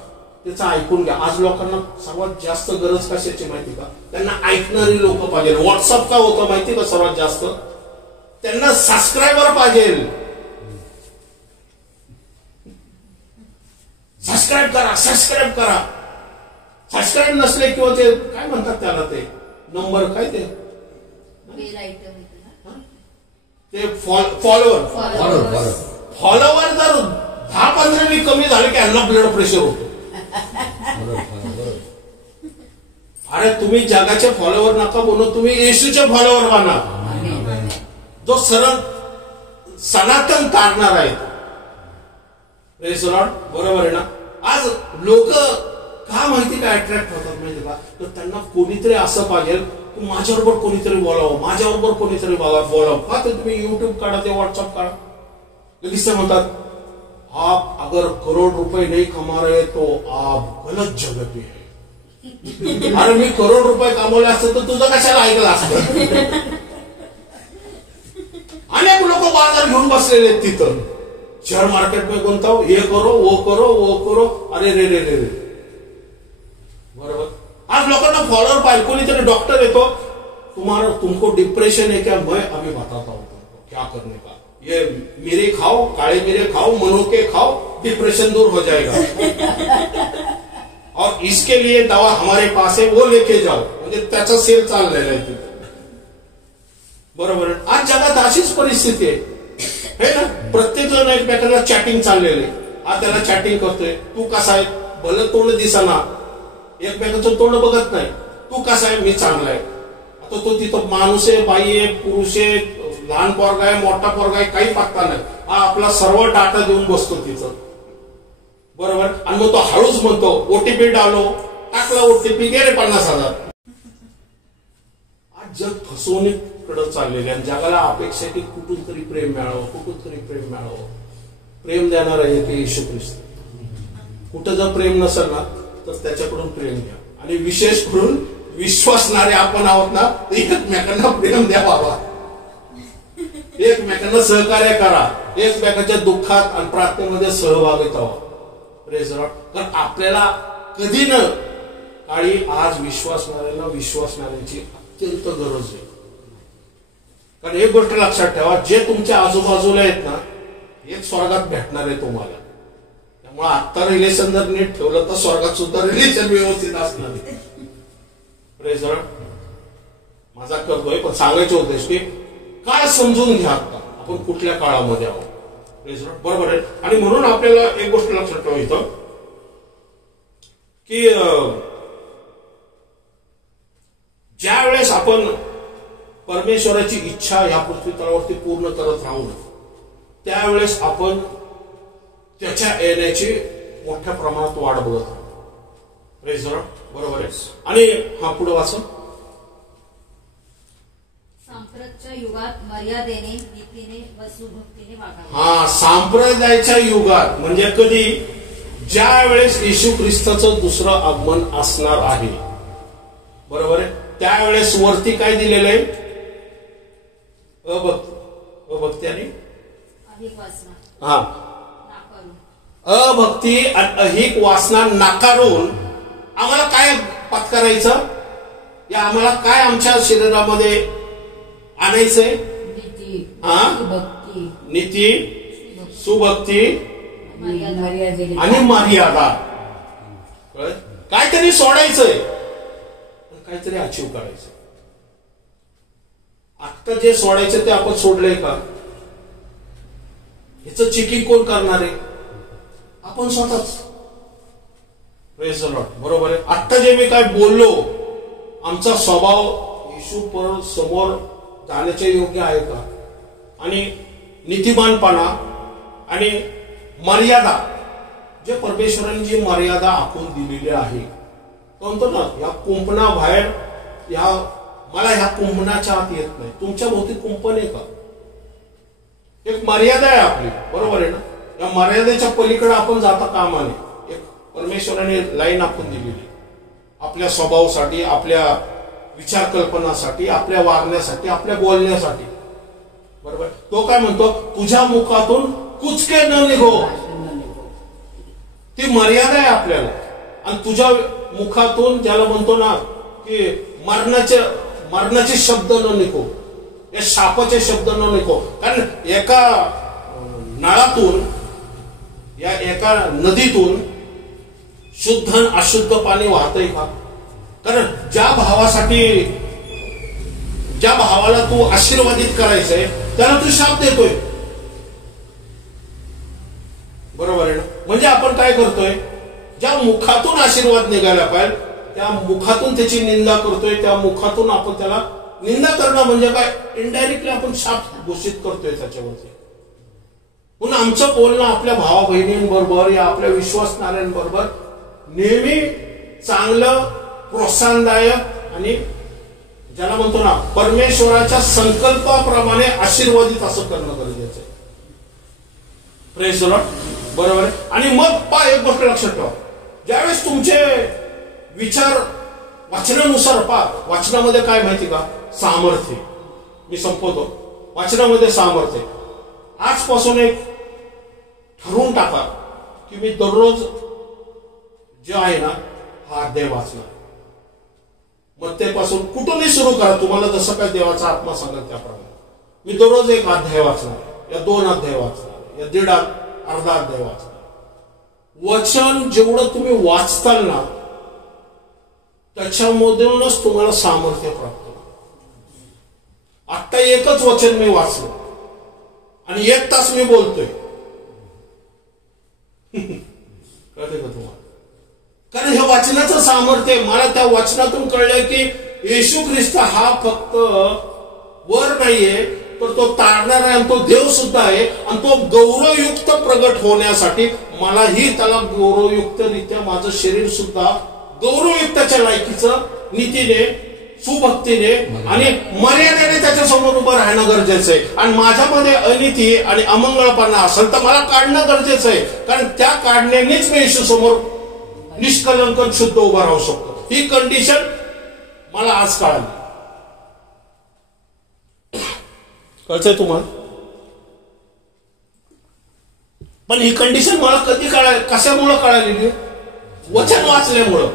त्याचं ऐकून घ्या. आज लोकांना सर्वात जास्त गरज कशाची माहिती का? त्यांना ऐकणारी लोक पाहिजे. व्हॉट्सअप का होतं माहिती का? सर्वात जास्त त्यांना सबस्क्रायबर पाहिजे. सबस्क्राईब करा, सबस्क्राईब करा. सबस्क्राईब नसले किंवा ते काय म्हणतात त्याला, ते नंबर काय ते ते फॉलोअर जर 10-15 कमी झाले की यांना ब्लड प्रेशर होतो. अरे तुम्ही जगाचे फॉलोअर नका बनू, तुम्ही येशूचे फॉलोअर बना, जो सरळ सनातन तारणार आहे. बरोबर आहे ना? आज लोक का माहिती का अट्रॅक्ट होतात माहिती का? तर त्यांना कोणीतरी असं पाहिजे, माझ्याबरोबर कोणीतरी बोलावं, माझ्याबरोबर कोणीतरी बोलावं. का तर तुम्ही युट्यूब काढा, ते व्हॉट्सअप काढा, लगेच म्हणतात आप अगर करोड रुपये नहीं कमा रहे तो आप गलत जगह पे है. अरे मी करोड रुपये कमवले असते तर तुझं कशाला ऐकलं असतं? अनेक लोक बाजार घेऊन बसलेले आहेत तिथं, शेअर मार्केट में गुंताव, ये करो वो करो वो करो. अरे रे रे रे रे. बरोबर, आज लोकांना फॉलोअर पाहिजे. कोणीतरी डॉक्टर येतो, तुमको डिप्रेशन है क्या? मैं अभी बताता हूं तुमको क्या करने का. ये मिरे खाओ, काळे मिरे खाओ, मनोके खाओ, डिप्रेशन दूर हो जाएगा. और इसके लिए दवा हमारे पास है, वो लेके जाओ. म्हणजे त्याचा सेल चाललेला आहे तिथे. बरोबर, आज जगात अशीच परिस्थिती आहे ना. प्रत्येक जण एकमेकांना चॅटिंग चाललेले. आज त्याला चॅटिंग करतोय, तू कसा आहे, भलं तोंड दिसाना, एकमेकांचं तोंड बघत नाही. तू कसा आहे, मी चांगला आहे. आता तो तिथं माणूस आहे, बाई आहे, पुरुष आहे, लहान पोरगा आहे, मोठा पोरगा आहे, काही पत्ता नाही. हा आपला सर्व डाटा देऊन बसतो तिथं. बरोबर, आणि मग तो हळूच म्हणतो ओटीपी डालो, टाकला ओटीपी, गेले 50,000. आज जग फसवणुकीकडे चाललेले आणि जगाला अपेक्षा की कुठून तरी प्रेम मिळावं, कुठून तरी प्रेम मिळावं. प्रेम देणार आहे ते येशू ख्रिस्त. कुठं जर प्रेम नसेल ना तर त्याच्याकडून प्रेम घ्या. आणि विशेष करून विश्वासणारे आपण आहोत ना, एकमेकांना प्रेम द्या बाबा. एकमेकांना सहकार्य करा, एकमेकांच्या दुःखात आणि प्रार्थनेमध्ये सहभागी व्हा. कारण आपल्याला कधी न काळी आज विश्वासणाऱ्यांची अत्यंत गरज आहे. कारण एक गोष्ट लक्षात ठेवा, जे तुमच्या आजूबाजूला आहेत ना, हेच स्वर्गात भेटणार आहे तुम्हाला. त्यामुळे आता रिलेशन जर नीट ठेवलं तर स्वर्गात सुद्धा रिलेशन व्यवस्थित असणार आहे. माझा करतोय, पण सांगायचे उद्देश की काय समजून घ्या आता आपण कुठल्या काळामध्ये आहोत. बरोबर आहे. आणि म्हणून आपल्याला एक गोष्ट लक्षात ठेवायचं की ज्या वेळेस आपण परमेश्वराची इच्छा या पृथ्वी तलावरती पूर्ण करत राहू, त्यावेळेस आपण त्याच्या येण्याची मोठ्या प्रमाणात वाट बघत राहू. बरोबर आहे. आणि हा पुढे वाचा. सांप्रतच्या युगात मर्यादेने, नीतीने व सुभक्तीने वागावे. हा, सांप्रदायाच्या युगात म्हणजे कधी? ज्या वेळेस येशू ख्रिस्ताचं दुसरं आगमन असणार आहे. बरोबर आहे. त्यावेळेस वरती काय दिलेलं आहे? अभक्ती आणि अहिक वासना. हा, अभक्ती आणि अहिक वासना नाकारून आम्हाला काय पत्करायचं? या आम्हाला काय आमच्या शरीरामध्ये आणायचंय? नीती, सुभक्ती आणि मर्यादा. काहीतरी सोडायचंय, काहीतरी अचीव करायचं. आता जे सोडायचं ते आपण सोडलंय का? ह्याचं चेकिंग कोण करणार आहे? आपण स्वतःच. बरोबर आहे. आता जे मी काय बोललो, आमचा स्वभाव येशू समोर जाण्याचे योग्य आहे का? आणि नीतिमानपणा आणि मर्यादा, जे परमेश्वराने जी मर्यादा आखून दिलेली आहे, तो म्हणतो ना या कुंपणाबाहेर मला ह्या कुंपणाच्या आत येत नाही. तुमच्या भोवती कुंपण आहे का? एक मर्यादा आहे आपली, बरोबर आहे ना? या मर्यादेच्या पलीकडे आपण जाता कामा नये. एक परमेश्वराने लाईन आखून दिलेली आपल्या स्वभावासाठी, आपल्या विचार कल्पनासाठी, आपल्या वागण्यासाठी, आपल्या बोलण्यासाठी, बरोबर? तो काय म्हणतो, तुझ्या मुखातून कुचके न निघो. ती मर्यादा आहे आपल्याला. आणि तुझ्या मुखातून ज्याला म्हणतो ना की मरणाचे शब्द न निघो, या शापाचे शब्द न निघो. कारण एका नळातून, या एका नदीतून शुद्ध आणि अशुद्ध पाणी वाहतंय का? कारण ज्या भावाला तू आशीर्वादित करायचंय त्याला तू शाप देतोय, बरोबर आहे ना? म्हणजे आपण काय करतोय, ज्या मुखातून आशीर्वाद निघायला पाहिजे त्या मुखातून त्याची निंदा करतोय. त्या मुखातून आपण त्याला निंदा करणं म्हणजे काय, इनडायरेक्टली आपण शाप घोषित करतोय त्याच्यावरती. म्हणून आमचं बोलणं आपल्या भावा बहिणींबरोबर या आपल्या विश्वासणाऱ्यांबरोबर नेहमी चांगलं, प्रोत्साहनदायक आणि ज्याला म्हणतो ना परमेश्वराच्या संकल्पाप्रमाणे आशीर्वादित असं करणं गरजेचं आहे. प्रेज द लॉर्ड, बरोबर आहे? आणि मग एक गोष्ट लक्षात ठेवा, ज्यावेळेस तुमचे विचार वाचनानुसार वाचनामध्ये काय माहिती का, सामर्थ्य. मी संपवतो. वाचनामध्ये सामर्थ्य. आजपासून एक ठरवून टाका की मी दररोज जे आहे ना हा अध्याय वाचणार. मग त्यापासून कुठूनही सुरू करा, तुम्हाला जसं काय देवाचा आत्मा सांगेल त्याप्रमाणे. मी दररोज एक अध्याय वाचणार, या 2 अध्याय वाचणार, या अर्धा अध्याय वाचणार. वचन जेवढं तुम्ही वाचताल ना त्याच्यामधूनच तुम्हाला सामर्थ्य प्राप्त होतं. आता एकच वचन मी वाचलं आणि 1 तास मी बोलतोय, कळते का तुम्हाला? कारण हे वाचनाचं सामर्थ्य. मला त्या वाचनातून कळलंय की येशू ख्रिस्त हा फक्त वर नाहीये, तर तो तारणारा आहे आणि तो देव सुद्धा आहे. आणि तो गौरवयुक्त प्रगट होण्यासाठी मलाही त्याला गौरवयुक्तरित्या माझं शरीर सुद्धा गौरवयुक्ताच्या लायकीचं, नीतीने, सुभक्तीने आणि मर्यादेने त्याच्या समोर उभं राहणं गरजेचं आहे. आणि माझ्यामध्ये अनिती आणि अमंगळपणा असेल तर मला काढणं गरजेचं आहे. कारण त्या काढण्यानेच मी येशू समोर निष्कलंक शुद्ध उभा राहू शकतो. ही कंडिशन मला आज कळाली. कळतंय तुम्हाला? पण ही कंडिशन मला कधी कळाली, कशामुळे कळालेली? वचन वाचल्यामुळं.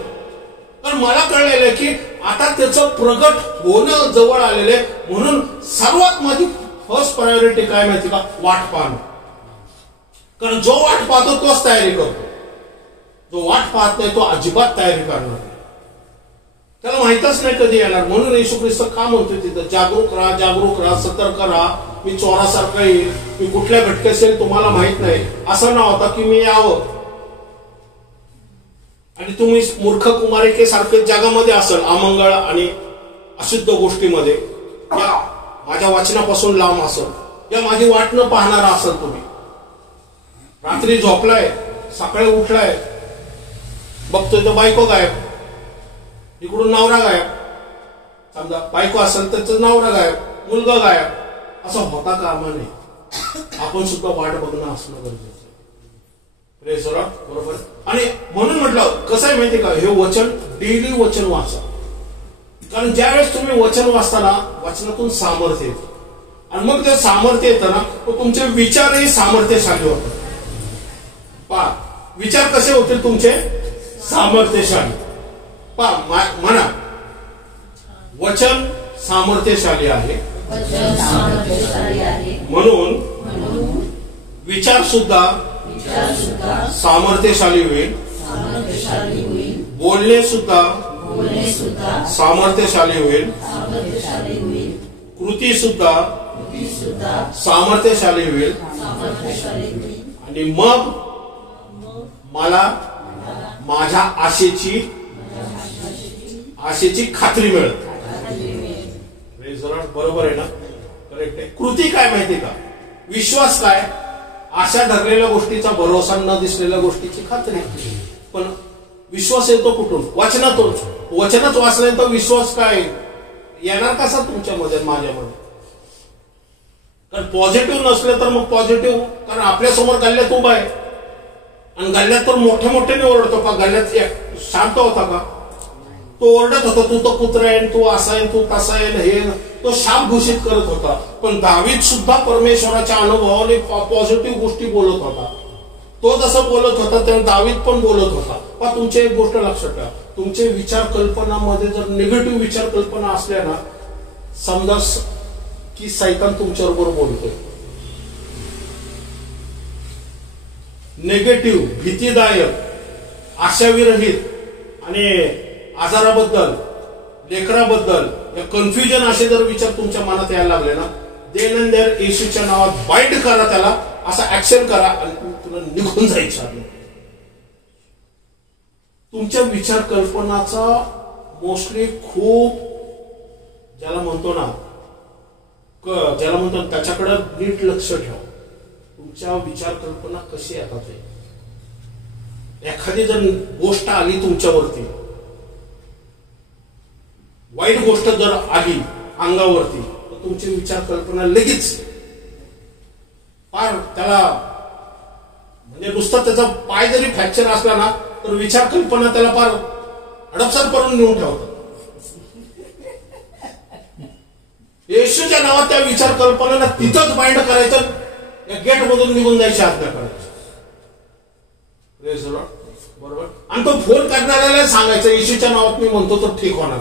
पण मला कळलेलं की आता त्याचं प्रगट होणं जवळ आलेलं आहे. म्हणून सर्वात माझी फर्स्ट प्रायोरिटी काय माहिती का, वाट पाहणं. कारण जो वाट पाहतो तोच तयारी करतो, जो वाट पाहत नाही तो अजिबात तयारी करणार नाही. त्याला माहितच नाही कधी येणार. म्हणून येशू ख्रिस्त का म्हणतोय तिथं, जागरूक राहा, सतर्क राहा. मी चोरासारखा येईल, मी कुठल्या घटकेत असेल तुम्हाला माहित नाही. असं ना होता की मी यावं आणि तुम्ही मूर्ख कुमारिकेसारखे जगामध्ये असेल, अमंगळ आणि अशुद्ध गोष्टीमध्ये, या माझ्या वाचनापासून लांब असेल, या माझी वाट न पाहणारा असेल. तुम्ही रात्री झोपलाय, सकाळी उठलाय, बघतोय तर बायको गायब, इकडून नवरा गायब. समजा बायको असेल तर नवरा गायब, मुलगा गायब. असं होता कामा नये. आपण सुद्धा वाट बघणं असणं गरजेचं आहे. प्रेज द लॉर्ड, बरोबर? आणि म्हणून म्हटलं कसं आहे माहिती का, हे वचन डेली वचन वाचा. कारण ज्यावेळेस तुम्ही वचन वाचताना वचनातून सामर्थ्य येतं. आणि मग ते सामर्थ्य येतं ना, तुमचे विचारही सामर्थ्यशाली होतात. पहा, विचार कसे होतील तुमचे? सामर्थ्यशाली. पहा, म्हणा वचन सामर्थ्यशाली आहे, म्हणून विचार सुद्धा सामर्थ्यशाली होईल, बोलणे सुद्धा सामर्थ्यशाली होईल, कृती सुद्धा सामर्थ्यशाली होईल. आणि मग मला माझ्या आशेची खात्री मिळते. बरोबर आहे ना? करेक्ट आहे. कृती काय माहिती का, विश्वास काय? आशा धरलेल्या गोष्टीचा भरोसा, न दिसलेल्या गोष्टीची खात्री. पण विश्वास येतो कुठून? वचनातून. वचनच वाचल्यानंतर विश्वास काय येणार कसा तुमच्यामध्ये, माझ्यामध्ये? कारण पॉझिटिव्ह नसले तर मग पॉझिटिव्ह, कारण आपल्या समोर गल्ल्यात उभा आहे आणि गल्ल्यात तर मोठे मोठ्याने ओरडतो का? गल्ल्यात शांत होता का? तो ओरडत होता, तू तर कुत्रा आहे, तू असा आहे, तू तसा आहे, हे तो शाप घोषित करत होता. पण दावीद सुद्धा परमेश्वराच्या अनुभवाने पॉझिटिव्ह गोष्टी बोलत होता. तो जसं बोलत होता तेव्हा दावीद पण बोलत होता. पण तुमची एक गोष्ट लक्षात ठेवा, तुमचे विचार कल्पनामध्ये जर निगेटिव्ह विचार कल्पना असल्या ना, समजा की सैतान तुमच्याबरोबर बोलतोय. निगेटिव्ह, भीतीदायक, आशाविरहित आणि आजाराबद्दल, लेकराबद्दल कन्फ्युजन असे जर विचार तुमच्या मनात यायला लागले ना, देन अँड देअर येशूच्या नावात बाइंड करा त्याला, असा ऍक्शन करा आणि तुला निघून जायचं. तुमच्या विचार कल्पनाचा मोस्टली खूप ज्याला म्हणतो त्याच्याकडे नीट लक्ष ठेवा. तुमच्या विचार कल्पना कशी येतात ते. एखादी जर गोष्ट आली तुमच्यावरती, वाईट गोष्ट जर आली अंगावरती, तर तुमची विचार कल्पना लगेच फार त्याला म्हणजे नुसतं त्याचा पाय जरी फ्रॅक्चर असला ना, तर विचार कल्पना त्याला फार अडपसर करून नेऊन ठेवतात. येशूच्या नावात त्या विचार कल्पनेला तिथंच बाइंड करायचं, या गेट मधून निघून जायची आज्ञा करायची. बरोबर. आणि तो फोन करणाऱ्याला सांगायचं, येशूच्या नावात मी म्हणतो तर ठीक होणार.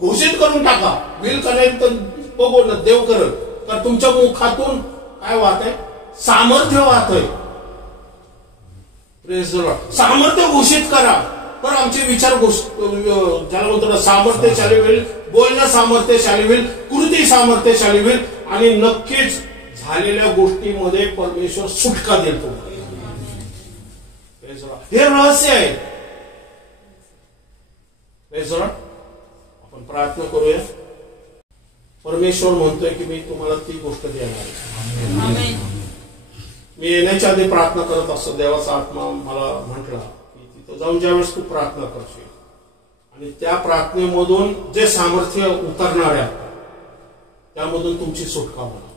घोषित करून टाका, बिल करेल तर तो बोल देव करल. तर तुमच्या मुखातून काय वाहत आहे? सामर्थ्य वाहत आहे. सामर्थ्य घोषित करा, तर आमचे विचार ज्याला म्हणतो सामर्थ्यशाली होईल, बोलणं सामर्थ्यशाली होईल, कृती सामर्थ्यशाली होईल आणि नक्कीच झालेल्या गोष्टीमध्ये परमेश्वर सुटका देतो. हे रहस्य आहे. आपण प्रार्थना करूया. परमेश्वर म्हणतोय की मी तुम्हाला ती गोष्ट देणार आहे. मी येण्याच्या आधी प्रार्थना करत असतो, देवाचा आत्मा मला म्हटला की तिथं जाऊन ज्यावेळेस तू प्रार्थना करशील आणि त्या प्रार्थनेमधून जे सामर्थ्य उतरणार आहे त्यामधून तुमची सुटका होणार.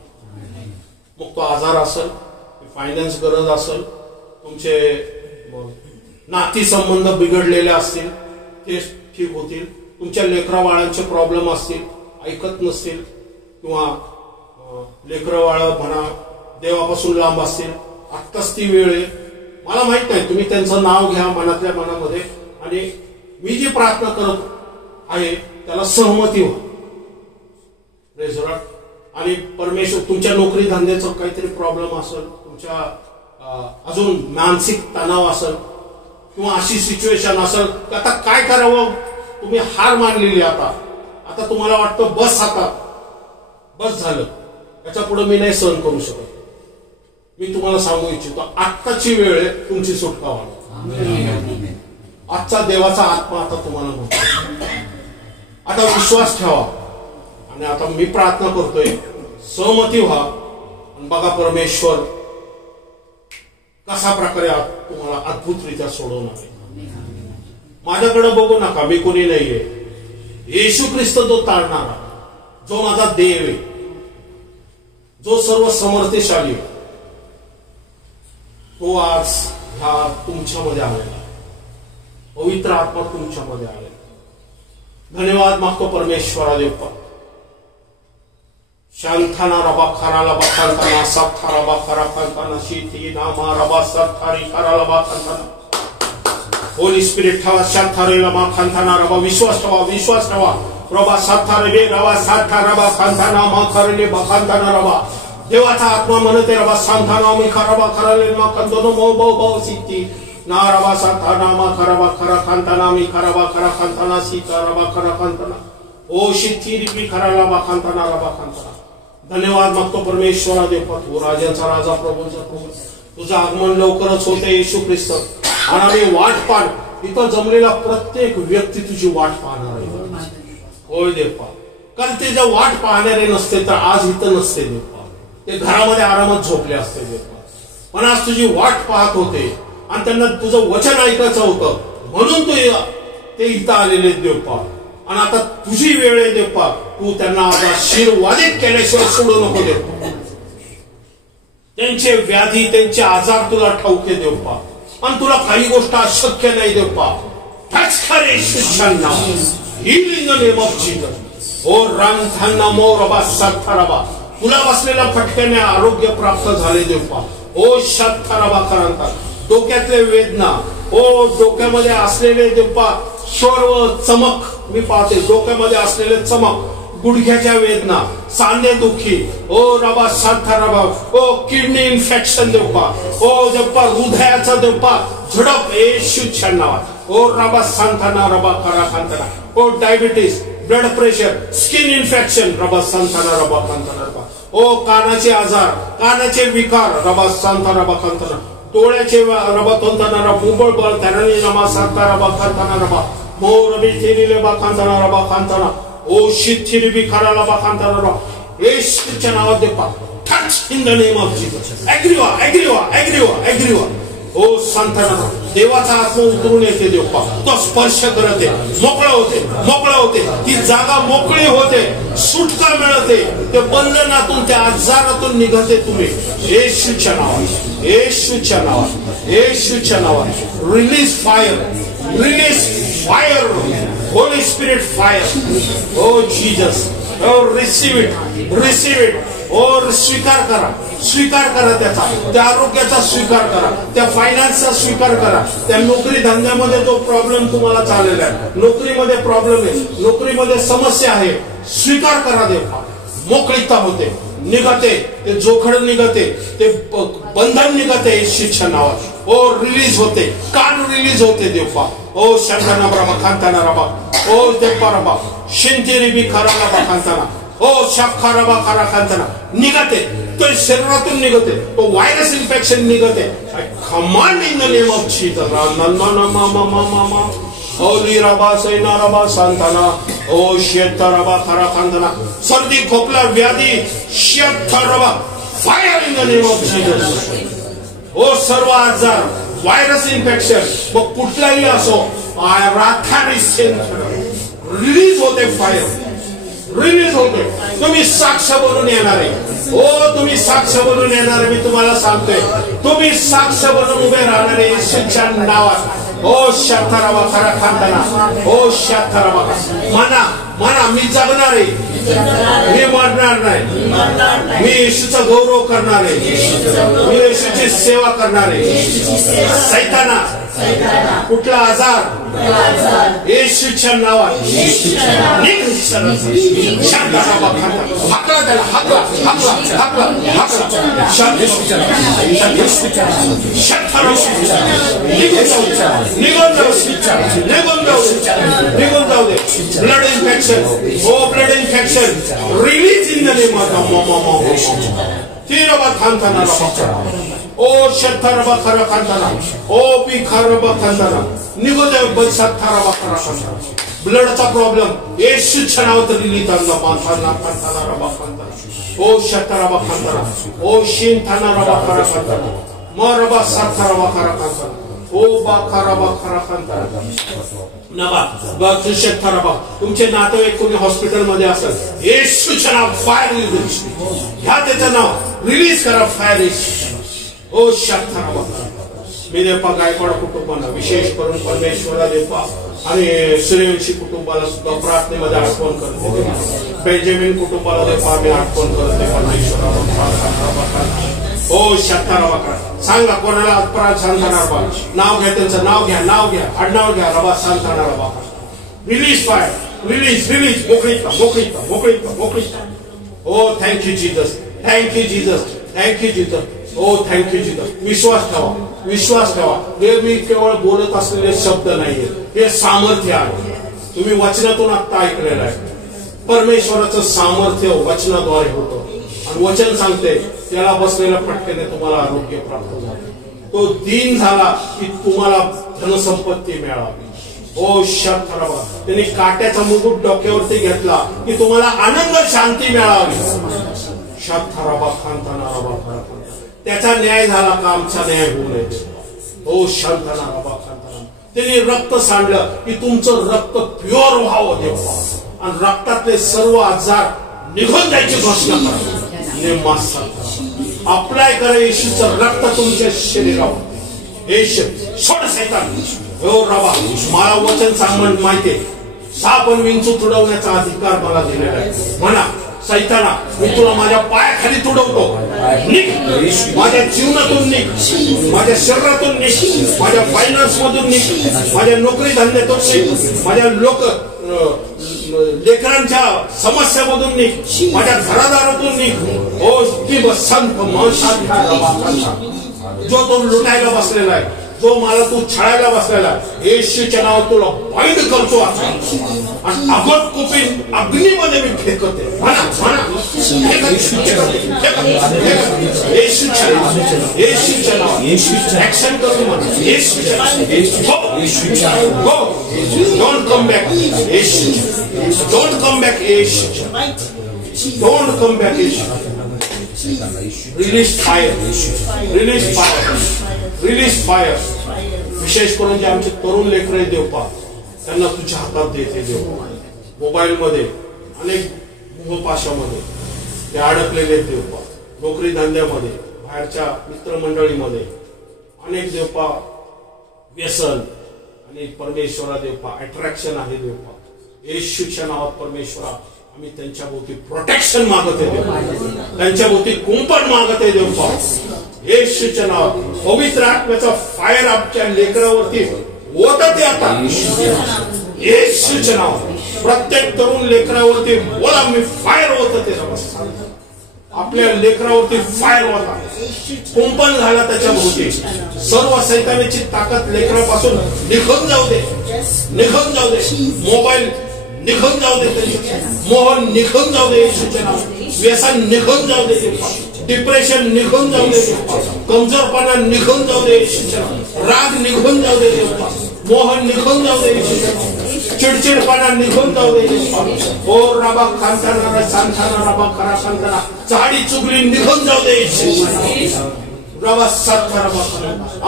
मग तो आजार असेल, फायनान्स गरज असेल, तुमचे नाती संबंध बिघडलेले असतील ते ठीक होतील, तुमच्या लेकरा बाळांचे प्रॉब्लेम असतील, ऐकत नसतील, किंवा लेकरं बाळ म्हणा देवापासून लांब असतील, आत्ताच ती वेळ आहे. मला माहित नाही, तुम्ही त्यांचं नाव घ्या मनातल्या मनामध्ये आणि मी जी प्रार्थना करत आहे त्याला सहमती व्हा. आणि परमेश्वर तुमच्या नोकरी धंद्याचा काहीतरी प्रॉब्लेम असेल, तुमच्या अजून मानसिक तणाव असेल किंवा अशी सिच्युएशन असेल की आता काय करावं, तुम्ही हार मानलेली, आता तुम्हाला वाटतं बस झालं, याच्या पुढे मी नाही सहन करू शकत. मी तुम्हाला सांगू इच्छितो, आत्ताची वेळ आहे तुमची सुटका व्हावी. आजचा देवाचा आत्मा आता तुम्हाला म्हणतो, आता विश्वास ठेवा आणि आता मी प्रार्थना करतोय, सहमती व्हा आणि बघा परमेश्वर कसा प्रकारे तुम्हाला अद्भुतरित्या सोडवणार आहे. माझ्याकडे बघू नका, मी कोणी नाहीये. येशू ख्रिस्त जो तारणारा, जो माझा देव आहे, जो सर्व समर्थशाली आहे, तो आज ह्या तुमच्यामध्ये आलेला, पवित्र आत्मा तुमच्यामध्ये आलेला. धन्यवाद मागतो परमेश्वरा देव. शांताना रबा खराला बाखांताना साथारा बाखरा खांताना शीती नामा रबा साथारी खराला बाखांताना. होली स्पिरिट ठेवा, शांतारेला मा खांताना रबा. विश्वास ठेवा रबा साथारे बे रबा साथा रबा खांताना मा खरले बाखांताना रबा. देवाचा आत्मा म्हणते रबा सांताना मी खराबा खराले मा खांतोनो मो बो सीती ना रबा साथा नामा खराबा खरा खांताना मी खराबा खरा खांताना सीता रबा खरा खांताना. ओ शीती रिपी खराला बाखांताना रबा खांताना. धन्यवाद मागतो परमेश्वरा देव, तू राजाचा राजा, प्रभूचा प्रभू. तुझं आगमन लवकरच होते येशू ख्रिस्त. आणि आम्ही वाट पाहणार, इथं जमलेला प्रत्येक व्यक्ती तुझी वाट पाहणार आहे. होय देव, कारण ते जर वाट पाहणारे नसते तर आज इथं नसते देव. ते घरामध्ये आरामात झोपले असते देवपा, पण आज तुझी वाट पाहत होते आणि त्यांना तुझं वचन ऐकायचं होतं म्हणून ते इथं आलेले देवपा. आणि आता तुझी वेळ आहे देवपा, तू त्यांना आशीर्वादित केल्याशिवाय सोडू नको देवपा. त्यांचे व्याधी त्यांचे आजार तुला ठाऊके देवपा, आणि तुला काही गोष्ट अशक्य नाही देवपा. टच कर येशूच्या नावात, heal in the name of Jesus. ओ रांथांना मो रबा साथाराबा, तुला बसलेल्या फटक्याने आरोग्य प्राप्त झाले देवपा. ओ साथाराबा करांता, डोक्यातले वेदना, ओ डोक्यामध्ये असलेले देवपा सर्व चमक मी पाहते, डोक्यामध्ये असलेले चमक, गुडघ्याच्या वेदना, सांधे दुखी, ओ रबा साथा रबा, ओ किडनी इन्फेक्शन देवपा, ओ देवपा हृदयाचा देवपा झडप येशूच्या नावात. ओ रबा सांथाना रबा करा खांतना, ओ diabetes, blood pressure, skin infection रबा सांथाना रबा खांतना रबा, ओ कानाचे आजार, कानाचे विकार रबा सांथा रबा खांतना, डोळ्याचे रबा तोंताना रबा मुबळ बळ धरणी नमा सांथा रबा खांतना रबा, मो रबी थिरीले बा खांतना रबा खांतना, ओ शिथिरी बी खराला बा खांतना रबा येशूच्या नावात देवपा. Touch in the name of Jesus. एग्रीवा एग्रीवा एग्रीवा एग्रीवा. ओ संतांना देवाचा आत्मा उतरून येते देवपा, तो स्पर्श करते, मोकळं होते, मोकळं होते, ती जागा मोकळी होते, सुटका मिळते, ते बंधनातून त्या आजारातून निघते तुम्ही येशूच्या नावात, येशूच्या नावात, येशूच्या नावात. Release fire, release fire, holy spirit fire. Oh Jesus, oh receive it, receive it. और स्वीकार करा, स्वीकार करा त्याचा, त्या आरोग्याचा स्वीकार करा, त्या फायनान्सचा स्वीकार करा, त्या नोकरी धंद्यामध्ये जो प्रॉब्लेम तुम्हाला चाललेला आहे, नोकरीमध्ये प्रॉब्लेम आहे, नोकरीमध्ये समस्या आहे, स्वीकार करा देवपा. मोकळीता होते, निघते, ते जोखड निघते, ते बंधन निघते येशूच्या नावात. ओ रिलीज होते, कान रिलीज होते देवपा. ओ शंकना ब्रह्मा खांताना रबा, ओ देवपा रबा शिंतेरी बी खरा रबा खांताना, ओ शाखा रबा खरा खांताना निघते, तो शरीरातून निघते, तो व्हायरस इन्फेक्शन निघते. Command in the name of Jesus. Holy रबा सैना रबा सांताना, ओ शेता रबा खरा खांताना, सर्दी खोकला व्याधी शेता रबा fire in the name of Jesus. ओ सर्व आजार, व्हायरस इन्फेक्शन मग कुठलाही असो, रिलीज होते फायर, रिलीज होते. तुम्ही साक्ष बनून येणार आहे, ओ तुम्ही साक्ष बनून येणार आहे. मी तुम्हाला सांगतोय, तुम्ही साक्ष बनून उभे राहणार आहे येशूच्या नावात. ओ शाथाराबा खरा खांताना, ओ शाथाराबा म्हणा, म्हणा मी जगणार आहे, मी मरणार नाही, मी येशूचा गौरव करणार आहे, मी येशूची सेवा करणार आहे. सैताना कुठला आजार येशूच्या नावात हाकला, त्याला हाकला, हाकला, हाकला, हाकला. निघून जाऊ दे. ब्लड इन्फेक्शन, ओ blood infection release in the name of तीरबा खांताना रबा, ओ शथरबा खरा खांताना, ओ पी खरबा खांताना निघू दे. बसाथारबा खरा खांताना ब्लडचा प्रॉब्लेम येशूच्या नावात रिलीज आणला. पांथाना खांताना रबा खांताना, ओ शथरबा खांताना, ओ शिंथाना रबा खरा खांताना, मरबा साथरबा खरा खांताना, ओ बा खरबा खरा खांताना नबा. तुमचे नातेवाईक कोणी हॉस्पिटलमध्ये असेल, येशूच्या नाव फायर रिलीज, ह्या त्याचं नाव रिलीज करा, फायर. ओ शाथाराबा. मी देवपा गायकवाड कुटुंबाला विशेष करून परमेश्वरा देवपा आणि सूर्यवंशी कुटुंबाला सुद्धा प्रार्थनेमध्ये आठवण करते. बेंजामिन कुटुंबाला देवपा आम्ही आठवण करते परमेश्वरा. ओ शाथाराबा करा, सांगा कोणाला अपराध सांगणार बा, नाव घ्या, त्यांचं नाव घ्या, नाव घ्या, आडनाव घ्या, रबा सांगणार बा. Release fire, release, release. मोकळीता, मोकळीता, मोकळीता, मोकळीता. ओ thank you Jesus, thank you Jesus, thank you Jesus. ओ थँक्यू जीसस. विश्वास ठेवा, विश्वास ठेवा. हे मी केवळ बोलत असलेले शब्द नाहीये, हे सामर्थ्य आहे. तुम्ही वचनातून आता ऐकलेलं आहे. परमेश्वराचं सामर्थ्य वचनाद्वारे होतं, आणि वचन सांगते त्याला बसलेल्या फटक्याने तुम्हाला आरोग्य प्राप्त झाले. तो दीन झाला की तुम्हाला धनसंपत्ती मिळावी. ओ शथरबा. त्यांनी काट्याचा मुकुट डोक्यावरती घेतला की तुम्हाला आनंद शांती मिळावी. शांताराबा खांतानाराबा खांताना. त्याचा न्याय झाला का आमचा न्याय होऊ नये देवा. हो शांतानाराबा खांताना. त्यांनी रक्त सांडलं की तुमचं रक्त प्युअर व्हावं देवा आणि रक्तातले सर्व आजार निघून जायची घोषणा करा. अप्लाय करा येशूचं रक्त तुमच्या शरीरावर. येशू सोड सैतान. हो रबा मला वचन सांगणं माहितीये साप आणि विंचू तुडवण्याचा अधिकार मला दिलेला आहे. म्हणा सैताना मी तुला माझ्या पायाखाली तुडवतो. निघ माझ्या जीवनातून, निघ माझ्या शरीरातून, निघ माझ्या फायनान्स मधून, निघ माझ्या नोकरी धंद्यातून, निघ माझ्या लेकरांच्या समस्यामधून, निघ माझ्या घरादारातून, निघ. हो ती संत जो तो लुटायला बसलेला आहे, जो मला तू छळायला बसलेला, येशूच्या नावात तुला बाइंड करतो आणि अगोद कुपीन अग्नीमध्ये मी फेकते. म्हणा येशूच्या नावात, येशूच्या नावात ऍक्शन करून म्हणा येशूच्या नावात. Go don't come back Yeshu. Don't come back Yeshu. Don't come back Yeshu. Release fire, release fire, release fire. विशेष करून जे आमचे तरुण लेकर आहे देवपा त्यांना तुझ्या हातात देते देव. मोबाईल मध्ये अनेक मोहपाशामध्ये ते अडकलेले देवपा, नोकरी धंद्यामध्ये, बाहेरच्या मित्रमंडळीमध्ये अनेक देवपा व्यसन आणि परमेश्वरा देवपा अट्रॅक्शन आहे देवपा. येशूच्या नावात परमेश्वरा आम्ही त्यांच्या भोवती प्रोटेक्शन मागत आहे देव, त्यांच्या भोवती कुंपण मागत आहे देवपा. येशूच्या नावात पवित्र आत्म्याचा फायर आमच्या लेकरावरती ओतते आता. येशूच्या नावात प्रत्येक तरुण लेकरावरती बोला मी फायर ओतते. आपल्या लेकरावरती फायर होता, कुंपण झाला त्याच्या भोवती. सर्व सैतानाची ताकद लेकरापासून निघून जाऊ दे, निघून जाऊ दे. मोबाईल निघून जाऊ दे, मोहन निघून जाऊ दे येशूच्या नावात. व्यसन निघून जाऊ दे, डिप्रेशन निघून जाऊ दे, कमजोरपणा निघून जाऊ दे येशूच्या नावात. राग निघून जाऊ दे, मोहन निघून जाऊ दे येशूच्या नावात. चिडचिडपणा निघून जाऊ दे. ओ रबा खांताना सांगताना रबा खरा सांगताना चाडी चुगली निघून जाऊ दे रबा सात रबा.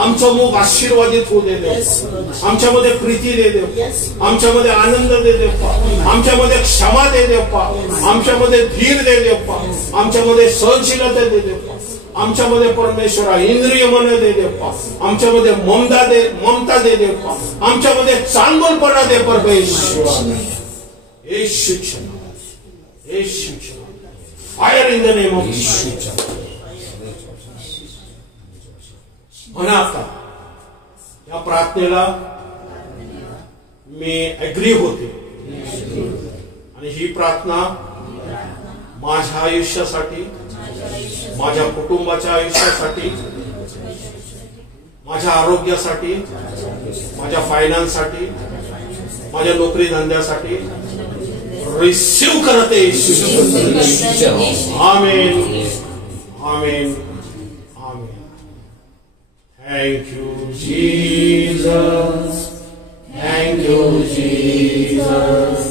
आमचं मुख आशीर्वादित होऊ दे देव. आमच्यामध्ये प्रीती दे देव, आमच्यामध्ये आनंद दे देव, आमच्यामध्ये क्षमा दे देव, आमच्यामध्ये धीर दे देव, आमच्यामध्ये सहनशीलता दे देव, आमच्यामध्ये परमेश्वरा इंद्रिय मन दे देव, आमच्यामध्ये ममता दे देव, आमच्यामध्ये चांगलपणा दे परमेश्वरा. येशूच्या नावात, येशूच्या नावात fire in the name of Yeshu. म्हणा आता या प्रार्थनेला मी अग्री होते आणि ही प्रार्थना माझ्या आयुष्यासाठी, माझ्या कुटुंबाच्या आयुष्यासाठी, माझ्या आरोग्यासाठी, माझ्या फायनान्ससाठी, माझ्या नोकरी धंद्यासाठी रिसीव करते. आमेन, आमेन, आमेन. Thank you, Jesus. Thank you, Jesus.